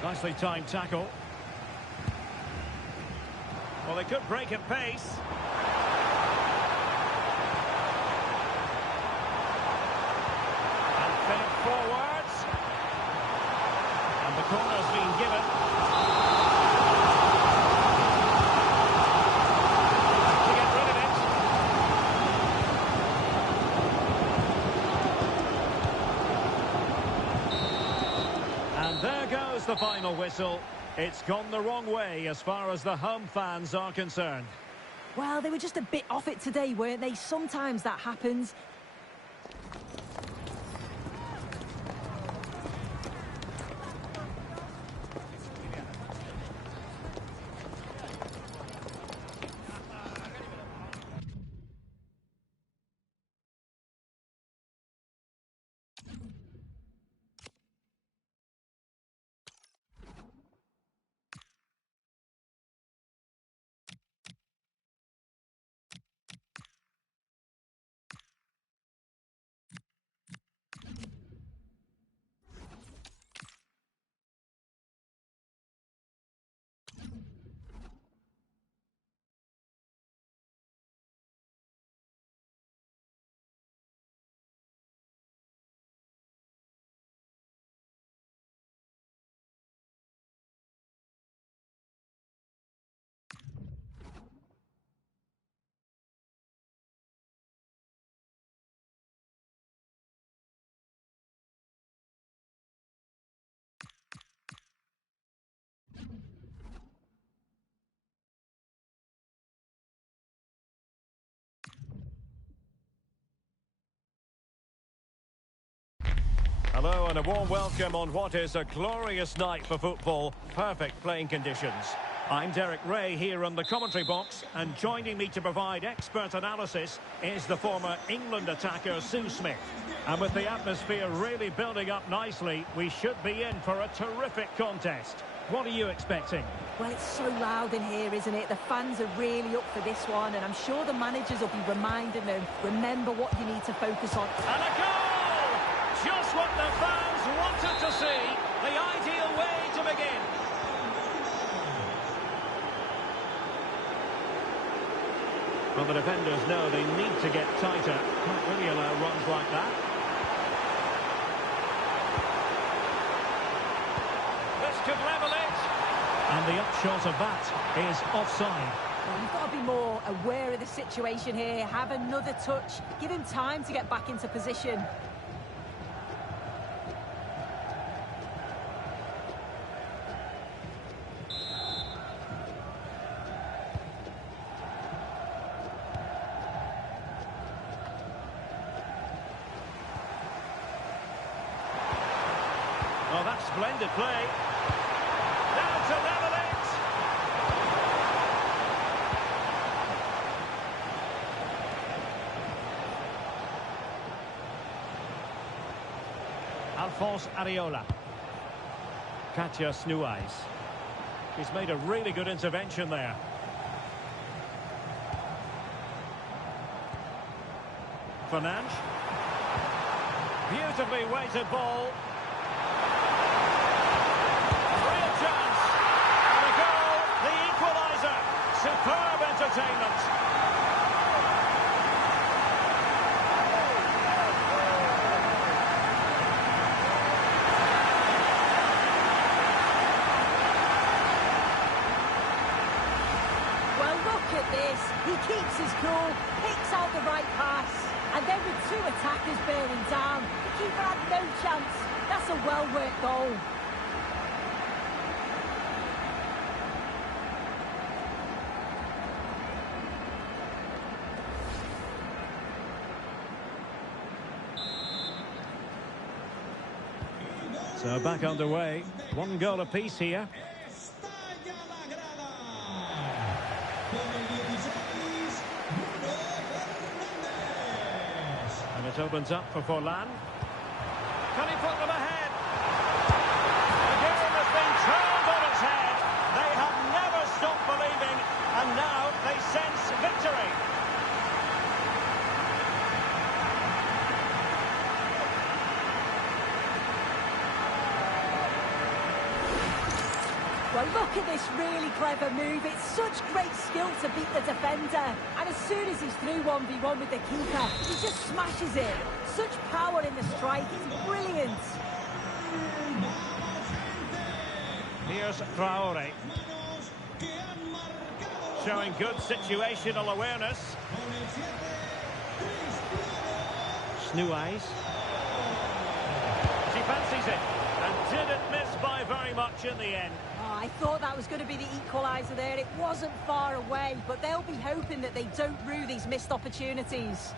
Nicely timed tackle. Well, they could break at pace. And fed forwards. And the corner's been given. The final whistle. It's gone the wrong way as far as the home fans are concerned. Well, they were just a bit off it today, weren't they? Sometimes that happens. Hello and a warm welcome on what is a glorious night for football. Perfect playing conditions. I'm Derek Ray here on the commentary box, and joining me to provide expert analysis is the former England attacker Sue Smith. And with the atmosphere really building up nicely, we should be in for a terrific contest. What are you expecting? Well, it's so loud in here, isn't it? The fans are really up for this one, and I'm sure the managers will be reminding them, remember what you need to focus on. And a goal! Just what the fans wanted to see. The ideal way to begin. Well, the defenders know they need to get tighter. Can't really allow runs like that. This could level it. And the upshot of that is offside. Well, you've got to be more aware of the situation here. Have another touch. Give him time to get back into position. Splendid play. Down to level it. Alphonse Areola. Katja Snuijs. He's made a really good intervention there. Fernandes. Beautifully weighted ball. A real chance. And a goal. The equaliser. Superb entertainment. He keeps his cool, picks out the right pass, and then with two attackers bearing down, the keeper had no chance. That's a well-worked goal. So back underway. One goal apiece here. And it opens up for Forlan. Can he put them ahead? The game has been turned on its head. They have never stopped believing, and now they sense victory. Well, look at this really clever move. It's such great skill to beat the defender. And as soon as he's through 1v1 with the keeper, he just smashes it. Such power in the strike. It's brilliant. Here's Traore. Showing good situational awareness. Snuijs. She fancies it and didn't miss by very much in the end. I thought that was going to be the equaliser there. It wasn't far away, but they'll be hoping that they don't rue these missed opportunities.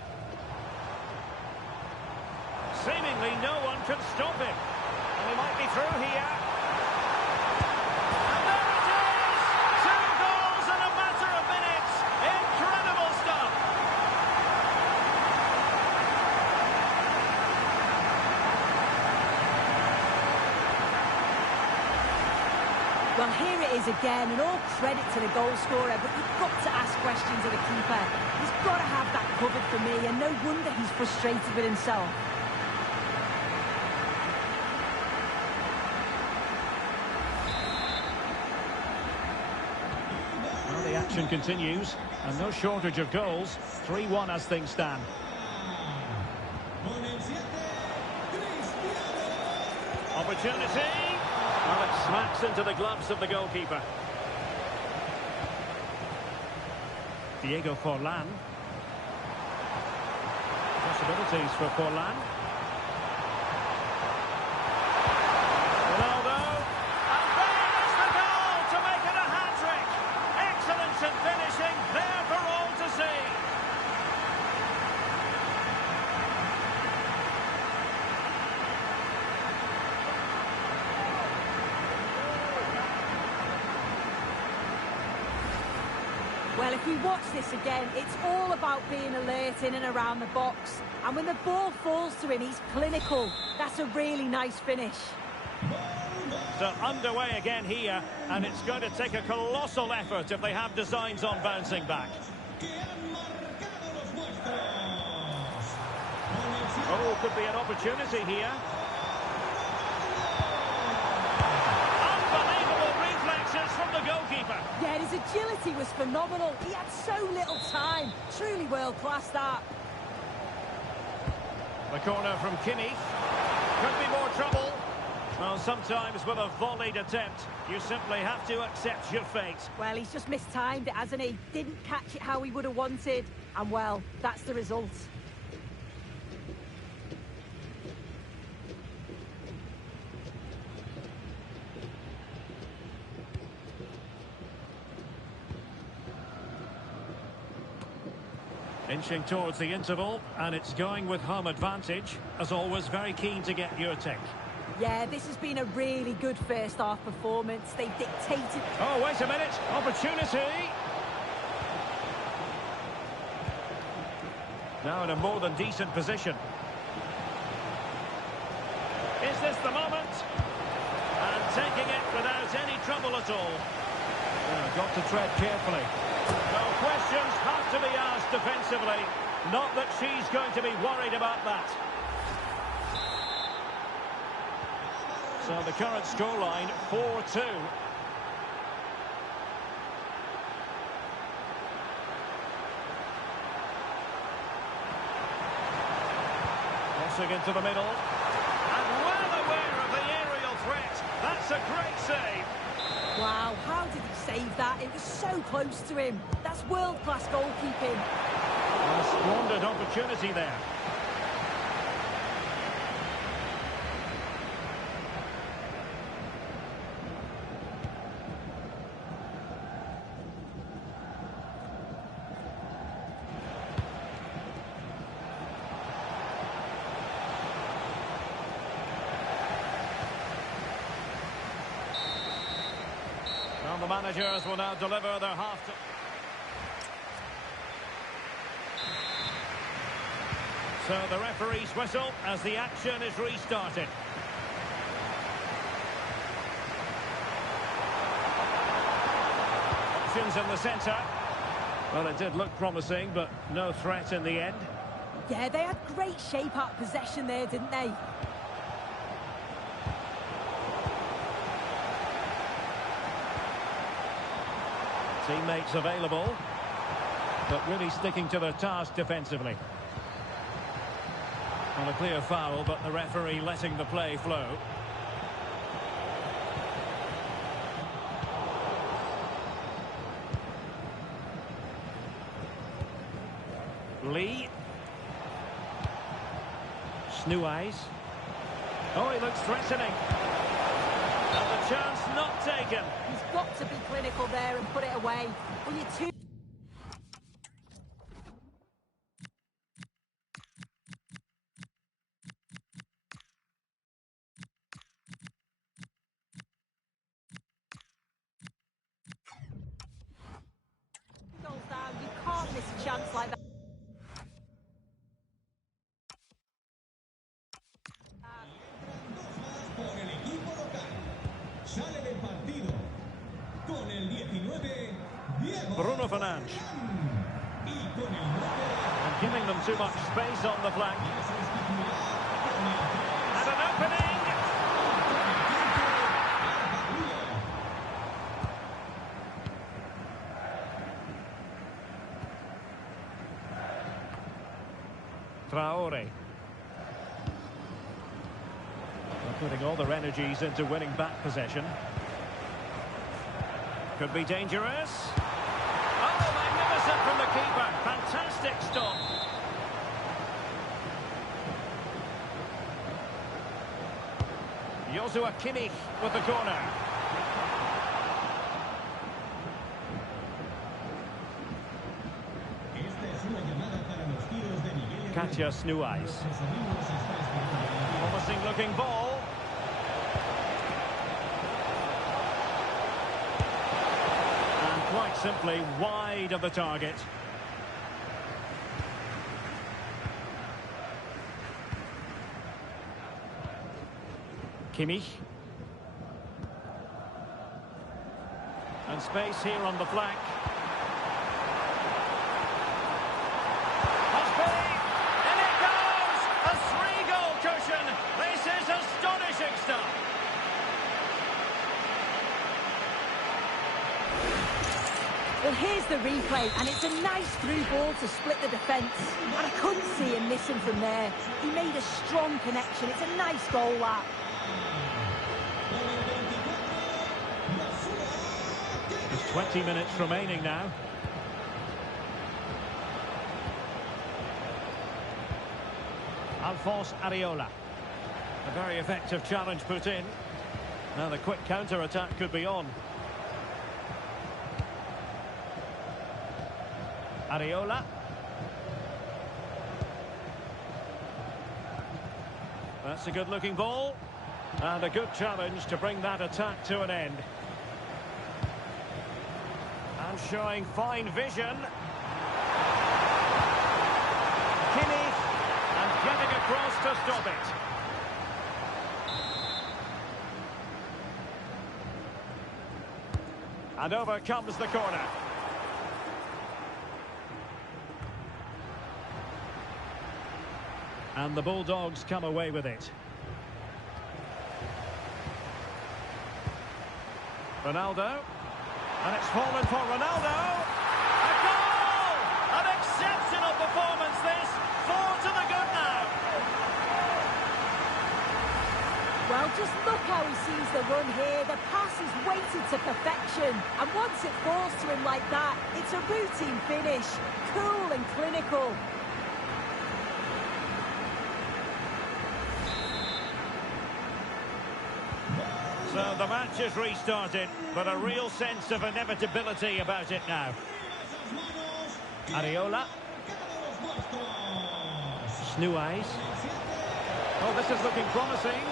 Seemingly no one can stop him. And he might be through here. And there it is! 2 goals in a matter of minutes. Incredible stuff. Well, here it is again, and all credit to the goal scorer, but you've got to ask questions of the keeper. He's got to have that covered for me, and no wonder he's frustrated with himself. Well, the action continues, and no shortage of goals. 3-1 as things stand. Opportunity. Well, it smacks into the gloves of the goalkeeper. Diego Forlan. Possibilities for Forlan. Ronaldo. And there is the goal to make it a hat-trick. Excellence in finishing, there for all to see. Well, if we watch this again, it's all about being alert in and around the box. And when the ball falls to him, he's clinical. That's a really nice finish. So underway again here, and it's going to take a colossal effort if they have designs on bouncing back. Oh, could be an opportunity here. From the goalkeeper. Yeah, his agility was phenomenal. He had so little time. Truly world-class, that. The corner from Kinney. Could be more trouble. Well, sometimes with a volleyed attempt, you simply have to accept your fate. Well, he's just mistimed it, hasn't he? Didn't catch it how he would have wanted. And, well, that's the result. Inching towards the interval, and it's going with home advantage. As always, very keen to get your take. Yeah, this has been a really good first-half performance. They've dictated... Oh, wait a minute. Opportunity. Now in a more than decent position. Is this the moment? And taking it without any trouble at all. Got to tread carefully. No questions have to be asked defensively. Not that she's going to be worried about that. So the current scoreline, 4-2. Crossing into the middle. And well aware of the aerial threat. That's a great save. Wow, how did he save that? It was so close to him. That's world-class goalkeeping. A squandered opportunity there. The managers will now deliver their half-time. So the referee's whistle as the action is restarted. Options in the centre. Well, it did look promising, but no threat in the end. Yeah, they had great shape out possession there, didn't they? Teammates available, but really sticking to their task defensively. On a clear foul, but the referee letting the play flow. Lee. Snuais. Oh, he looks threatening. And the chance not taken. He's got to be clinical there and put it away. When you're too... goals down, you can't miss a chance like that. Bruno Fernandes. And giving them too much space on the flank. And an opening! Traore. They're putting all their energies into winning back possession. Could be dangerous. Oh, magnificent from the keeper. Fantastic stop. Joshua Kimmich with the corner. Katja Snuais. Promising looking ball. And quite simply wide of the target. Kimmich. And space here on the flank. In it goes! A 3-goal cushion! This is astonishing stuff! Well, here's the replay, and it's a nice through ball to split the defence. And I couldn't see him missing from there. He made a strong connection. It's a nice goal, that. There's 20 minutes remaining now. Alphonse Areola. A very effective challenge put in. Now the quick counter-attack could be on. Areola. That's a good-looking ball. And a good challenge to bring that attack to an end. And showing fine vision. Kimmich, and getting across to stop it. And over comes the corner. And the Bulldogs come away with it. Ronaldo. And it's fallen for Ronaldo. A goal! An exceptional performance this. 4 to the good now. Well, just look how he sees the run here. The pass is weighted to perfection. And once it falls to him like that, it's a routine finish. Cool and clinical. So the match is restarted, but a real sense of inevitability about it now. Areola. Snuais. Oh, this is looking promising.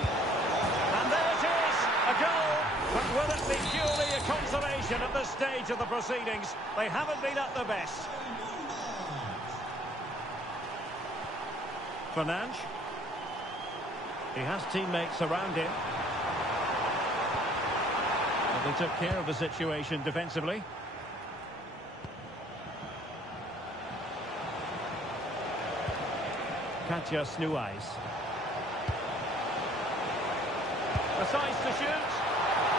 And there it is, a goal. But will it be purely a consolation at this stage of the proceedings? They haven't been at their best. Fernandes. He has teammates around him. They took care of the situation defensively. Katja Snuais. Decides to shoot.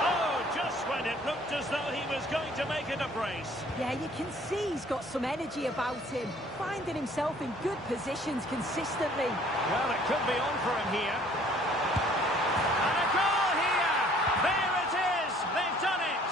Oh, just when it looked as though he was going to make it a brace. Yeah, you can see he's got some energy about him, finding himself in good positions consistently. Well, it could be on for him here. And a goal here! There it is! They've done it!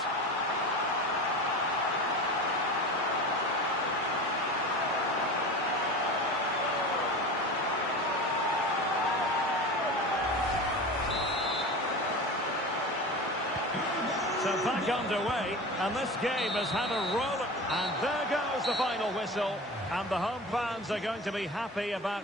So back underway, and this game has had a roll. And there goes the final whistle. And the home fans are going to be happy about...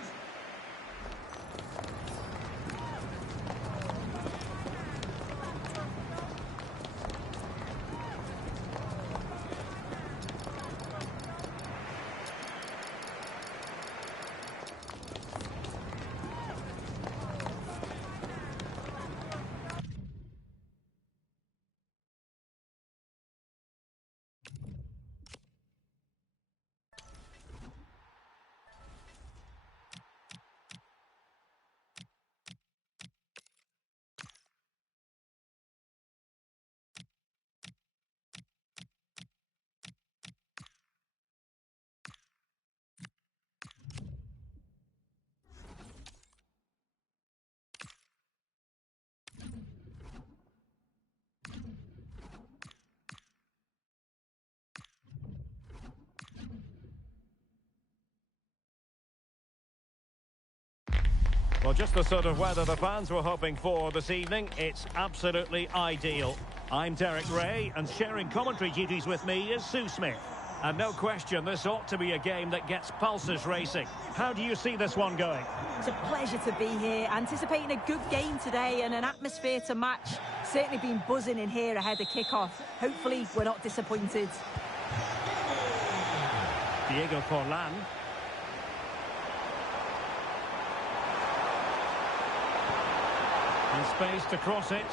Well, just the sort of weather the fans were hoping for this evening. It's absolutely ideal. I'm Derek Ray, and sharing commentary duties with me is Sue Smith. And no question, this ought to be a game that gets pulses racing. How do you see this one going? It's a pleasure to be here, anticipating a good game today and an atmosphere to match. Certainly been buzzing in here ahead of kick-off. Hopefully, we're not disappointed. Diego Forlan. And space to cross it.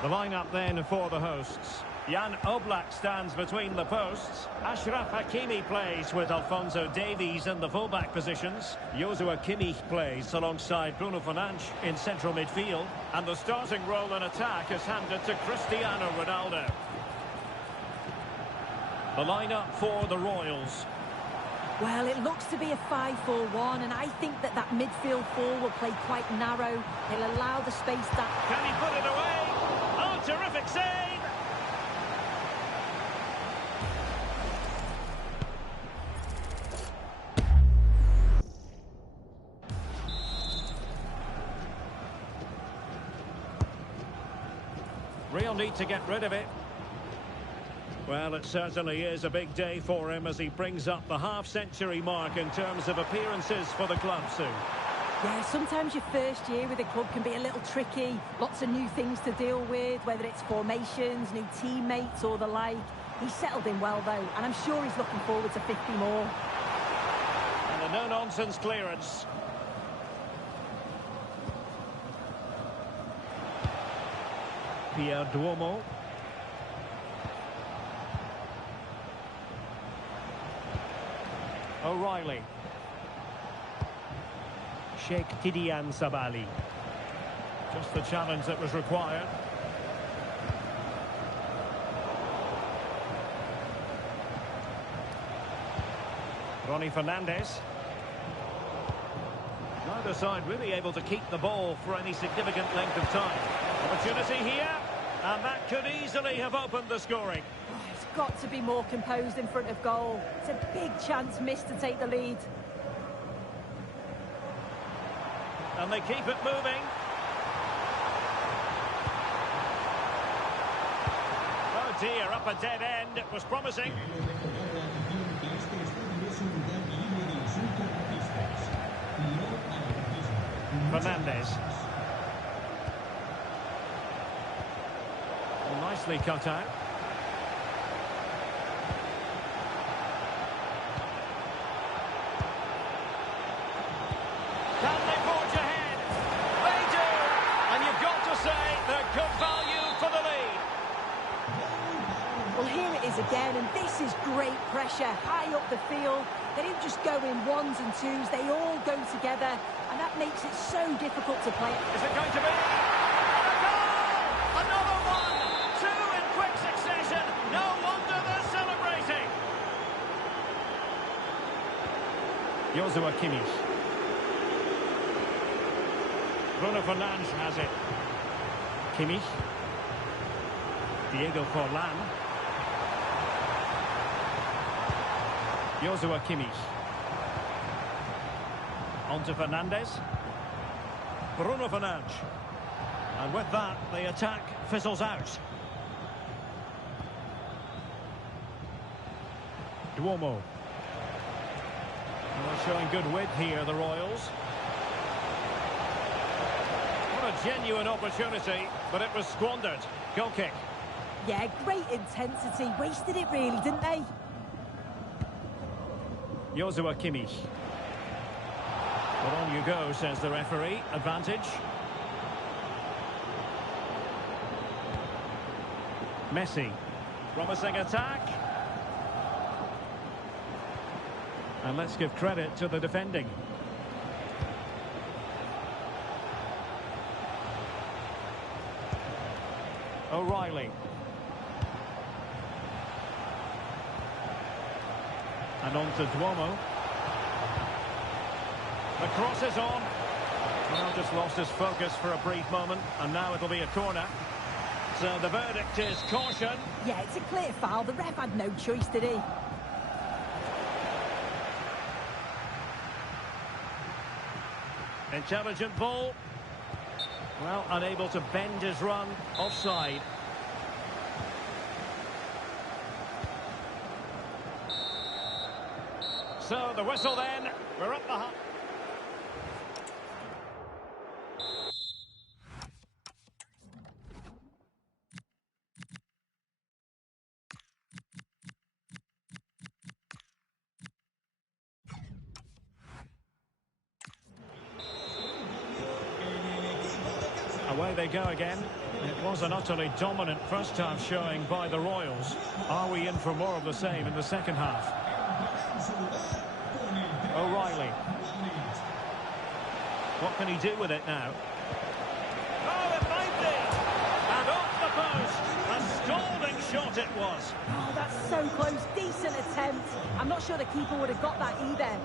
The line-up then for the hosts. Jan Oblak stands between the posts. Achraf Hakimi plays with Alphonso Davies in the fullback positions. Joshua Kimmich plays alongside Bruno Fernandes in central midfield. And the starting role in attack is handed to Cristiano Ronaldo. The line-up for the Royals. Well, it looks to be a 5-4-1, and I think that midfield four will play quite narrow. He'll allow the space that... Can he put it away? Oh, terrific save! Real need to get rid of it. Well, it certainly is a big day for him as he brings up the half-century mark in terms of appearances for the club soon. Yeah, sometimes your first year with a club can be a little tricky. Lots of new things to deal with, whether it's formations, new teammates or the like. He's settled in well, though, and I'm sure he's looking forward to 50 more. And a no-nonsense clearance. Pierre Duomo. O'Reilly. Sheikh Tidiane Sabali. Just the challenge that was required. Ronnie Fernandez. Neither side really able to keep the ball for any significant length of time. Opportunity here, and that could easily have opened the scoring. Oh, he's got to be more composed in front of goal. It's a big chance missed to take the lead. And they keep it moving. Oh dear, up a dead end. It was promising. Fernandez. Well, nicely cut out. Can they forge ahead? They do! And you've got to say they're good value for the lead. Well, here it is again, and this is great pressure, high up the field. They don't just go in ones and twos, they all go together, and that makes it so difficult to play. Is it going to be? A goal! Another one! Two in quick succession. No wonder they're celebrating. Joshua Kimmich. Bruno Fernandes has it. Kimmich. Diego Forlan. Joshua Kimmich. On to Fernandez. Bruno Fernandes. And with that, the attack fizzles out. Duomo. Well, showing good width here, the Royals. What a genuine opportunity, but it was squandered. Goal kick. Yeah, great intensity. Wasted it really, didn't they? Joshua Kimmich. Well, on you go, says the referee. Advantage. Messi. Promising attack. And let's give credit to the defending. O'Reilly. And on to Duomo. The cross is on. Well, just lost his focus for a brief moment, and now it'll be a corner. So the verdict is caution. Yeah, it's a clear foul. The ref had no choice, did he? Intelligent ball. Well, unable to bend his run. Offside. So the whistle then. We're up the hut. Away they go again. It was an utterly dominant first half showing by the Royals. Are we in for more of the same in the second half? O'Reilly. What can he do with it now? Oh, it might be! And off the post! A scalding shot it was. Oh, that's so close. Decent attempt. I'm not sure the keeper would have got that either.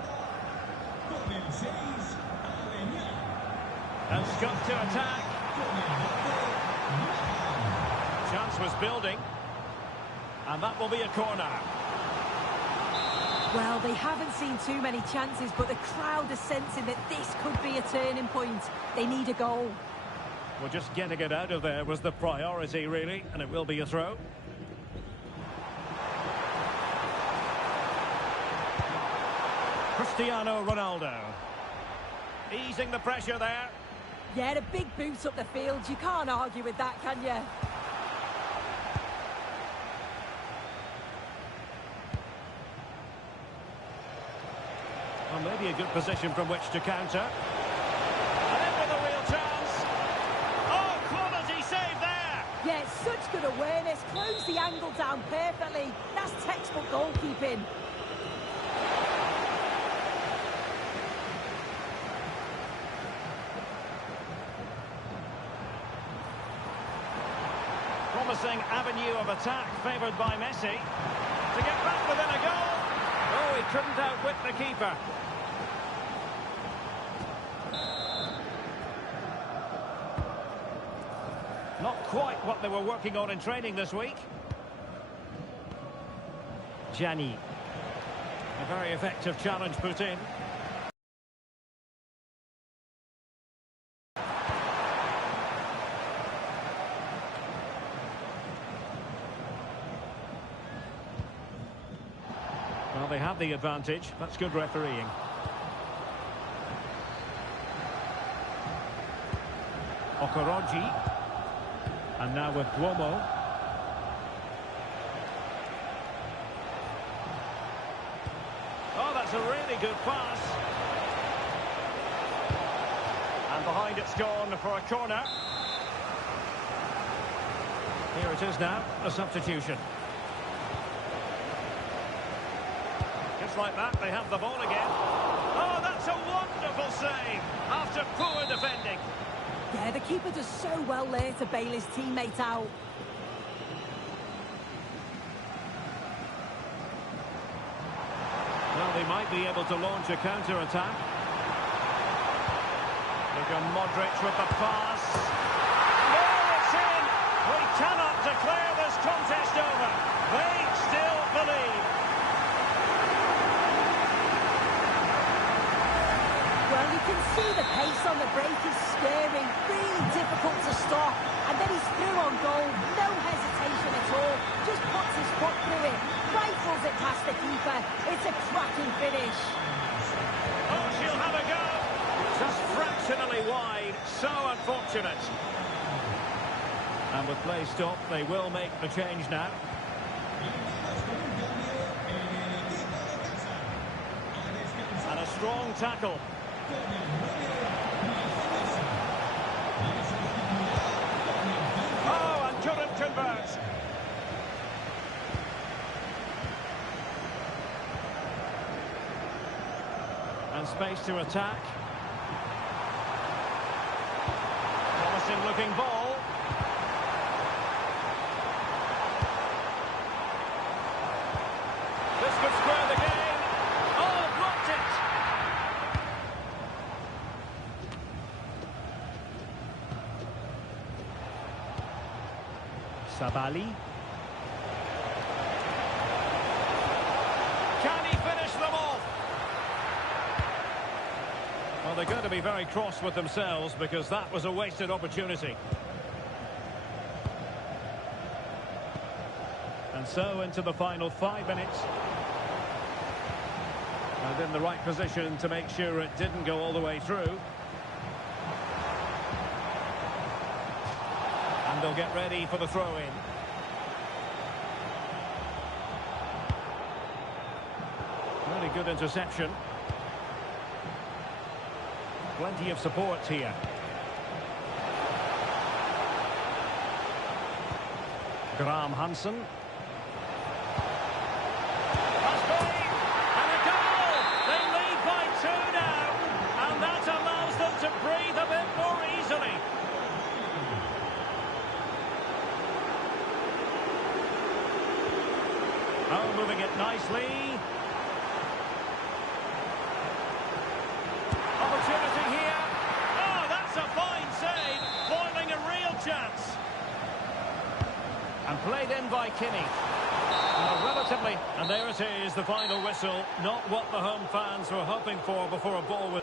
And Scott to attack. Chance was building. And that will be a corner. Well, they haven't seen too many chances, but the crowd is sensing that this could be a turning point. They need a goal. Well, just getting it out of there was the priority, really, and it will be a throw. Cristiano Ronaldo. easing the pressure there. Yeah, a big boot up the field. You can't argue with that, can you? Well, maybe a good position from which to counter. And in with a real chance. Oh, quality save there! Yeah, such good awareness. Closed the angle down perfectly. That's textbook goalkeeping. Promising avenue of attack favoured by Messi. To get back within a goal. Oh, he couldn't outwit the keeper. Not quite what they were working on in training this week. Gianni. A very effective challenge put in. Well, they have the advantage. That's good refereeing. Okoroji. And now with Duomo. Oh, that's a really good pass. And behind it's gone for a corner. Here it is now, a substitution. Just like that, they have the ball again. Oh, that's a wonderful save after poor defending. Yeah, the keeper does so well there to bail his teammate out. Well, they might be able to launch a counter-attack. Luka Modric with the pass. Oh, it's in! We cannot declare this contest over. They still believe. Well, you can see the pace on the break is scary, really difficult to stop. And then he's through on goal, no hesitation at all. Just puts his foot through it, rifles it past the keeper. It's a cracking finish. Oh, she'll have a go. Just fractionally wide, so unfortunate. And with play stopped, they will make the change now. And a strong tackle. Oh, and couldn't convert. And space to attack. Promising looking ball. This could square the game. Oh, blocked it. Sabali. Can he finish them off? Well, they're going to be very cross with themselves because that was a wasted opportunity. And so into the final 5 minutes. And in the right position to make sure it didn't go all the way through. And they'll get ready for the throw-in. Really good interception. Plenty of support here. Graham Hansen. That's big! And a goal! They lead by 2 now. And that allows them to breathe a bit more easily. Oh, moving it nicely. Opportunity here. Oh, that's a fine save. Foiling a real chance. And played in by Kimmich. Relatively. And there it is, the final whistle. Not what the home fans were hoping for before a ball was...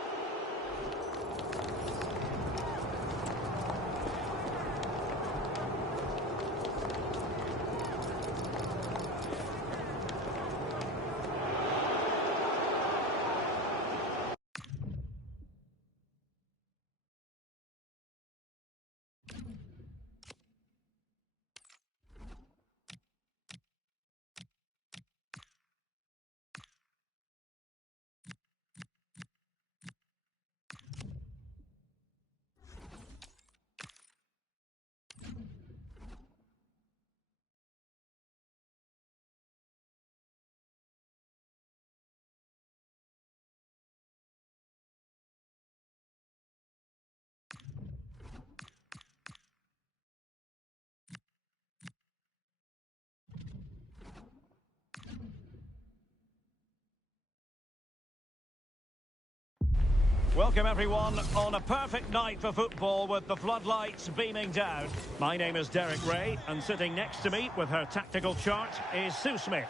Welcome everyone on a perfect night for football with the floodlights beaming down. My name is Derek Ray, and sitting next to me with her tactical chart is Sue Smith.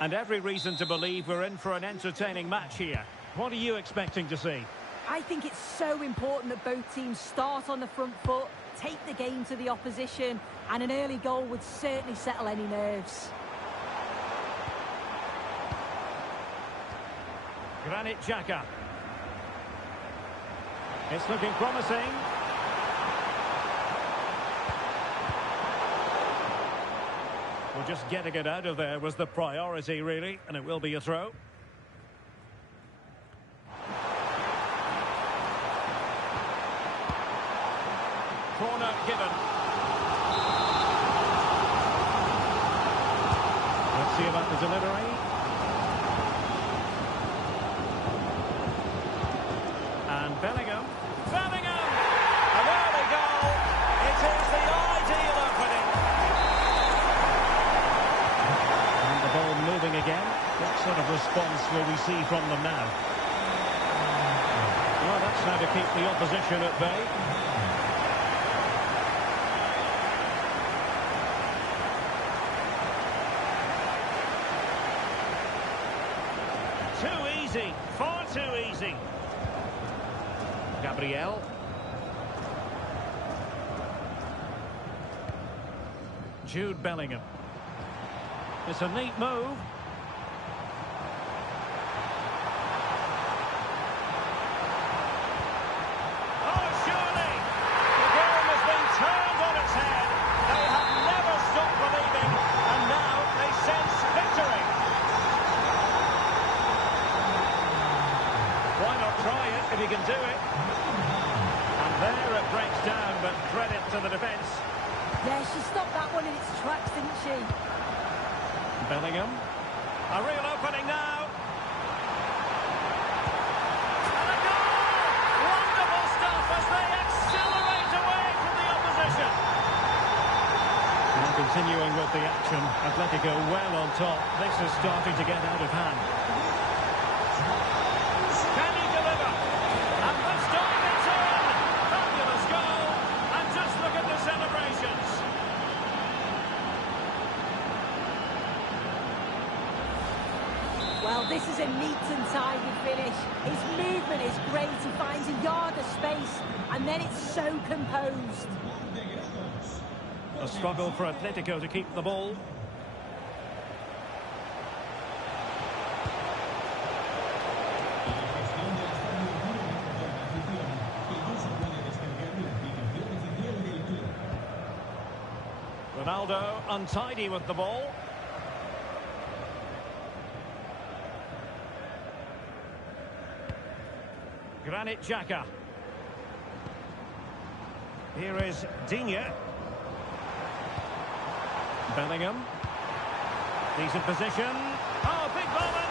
And every reason to believe we're in for an entertaining match here. What are you expecting to see? I think it's so important that both teams start on the front foot, take the game to the opposition, and an early goal would certainly settle any nerves. Granit Xhaka. It's looking promising. Well, just getting it out of there was the priority, really, and it will be a throw. Corner given. Let's see about the delivery. And Bellingham. Bellingham! An early goal. It is the ideal opening. And the ball moving again. What sort of response will we see from them now? Well, that's how to keep the opposition at bay. Too easy. Far too easy. Gabriel. Jude Bellingham. It's a neat move. Oh, surely! The game has been turned on its head. They have never stopped believing, and now they sense victory. Why not try it if you can do it? And there it breaks down, but credit to the defence. Yeah, she stopped that one in its tracks, didn't she? Bellingham. A real opening now. And a goal! Wonderful stuff as they accelerate away from the opposition. And continuing with the action, Atletico well on top. This is starting to get out of hand. Can he deliver? And this time it's in! Fabulous goal! And just look at the celebrations. Well, this is a neat and tidy finish. His movement is great. He finds a yard of space, and then it's so composed. A struggle for Atletico to keep the ball. Ronaldo untidy with the ball. Granit Xhaka. Here is Digne. Bellingham. Decent position. Oh, big moment.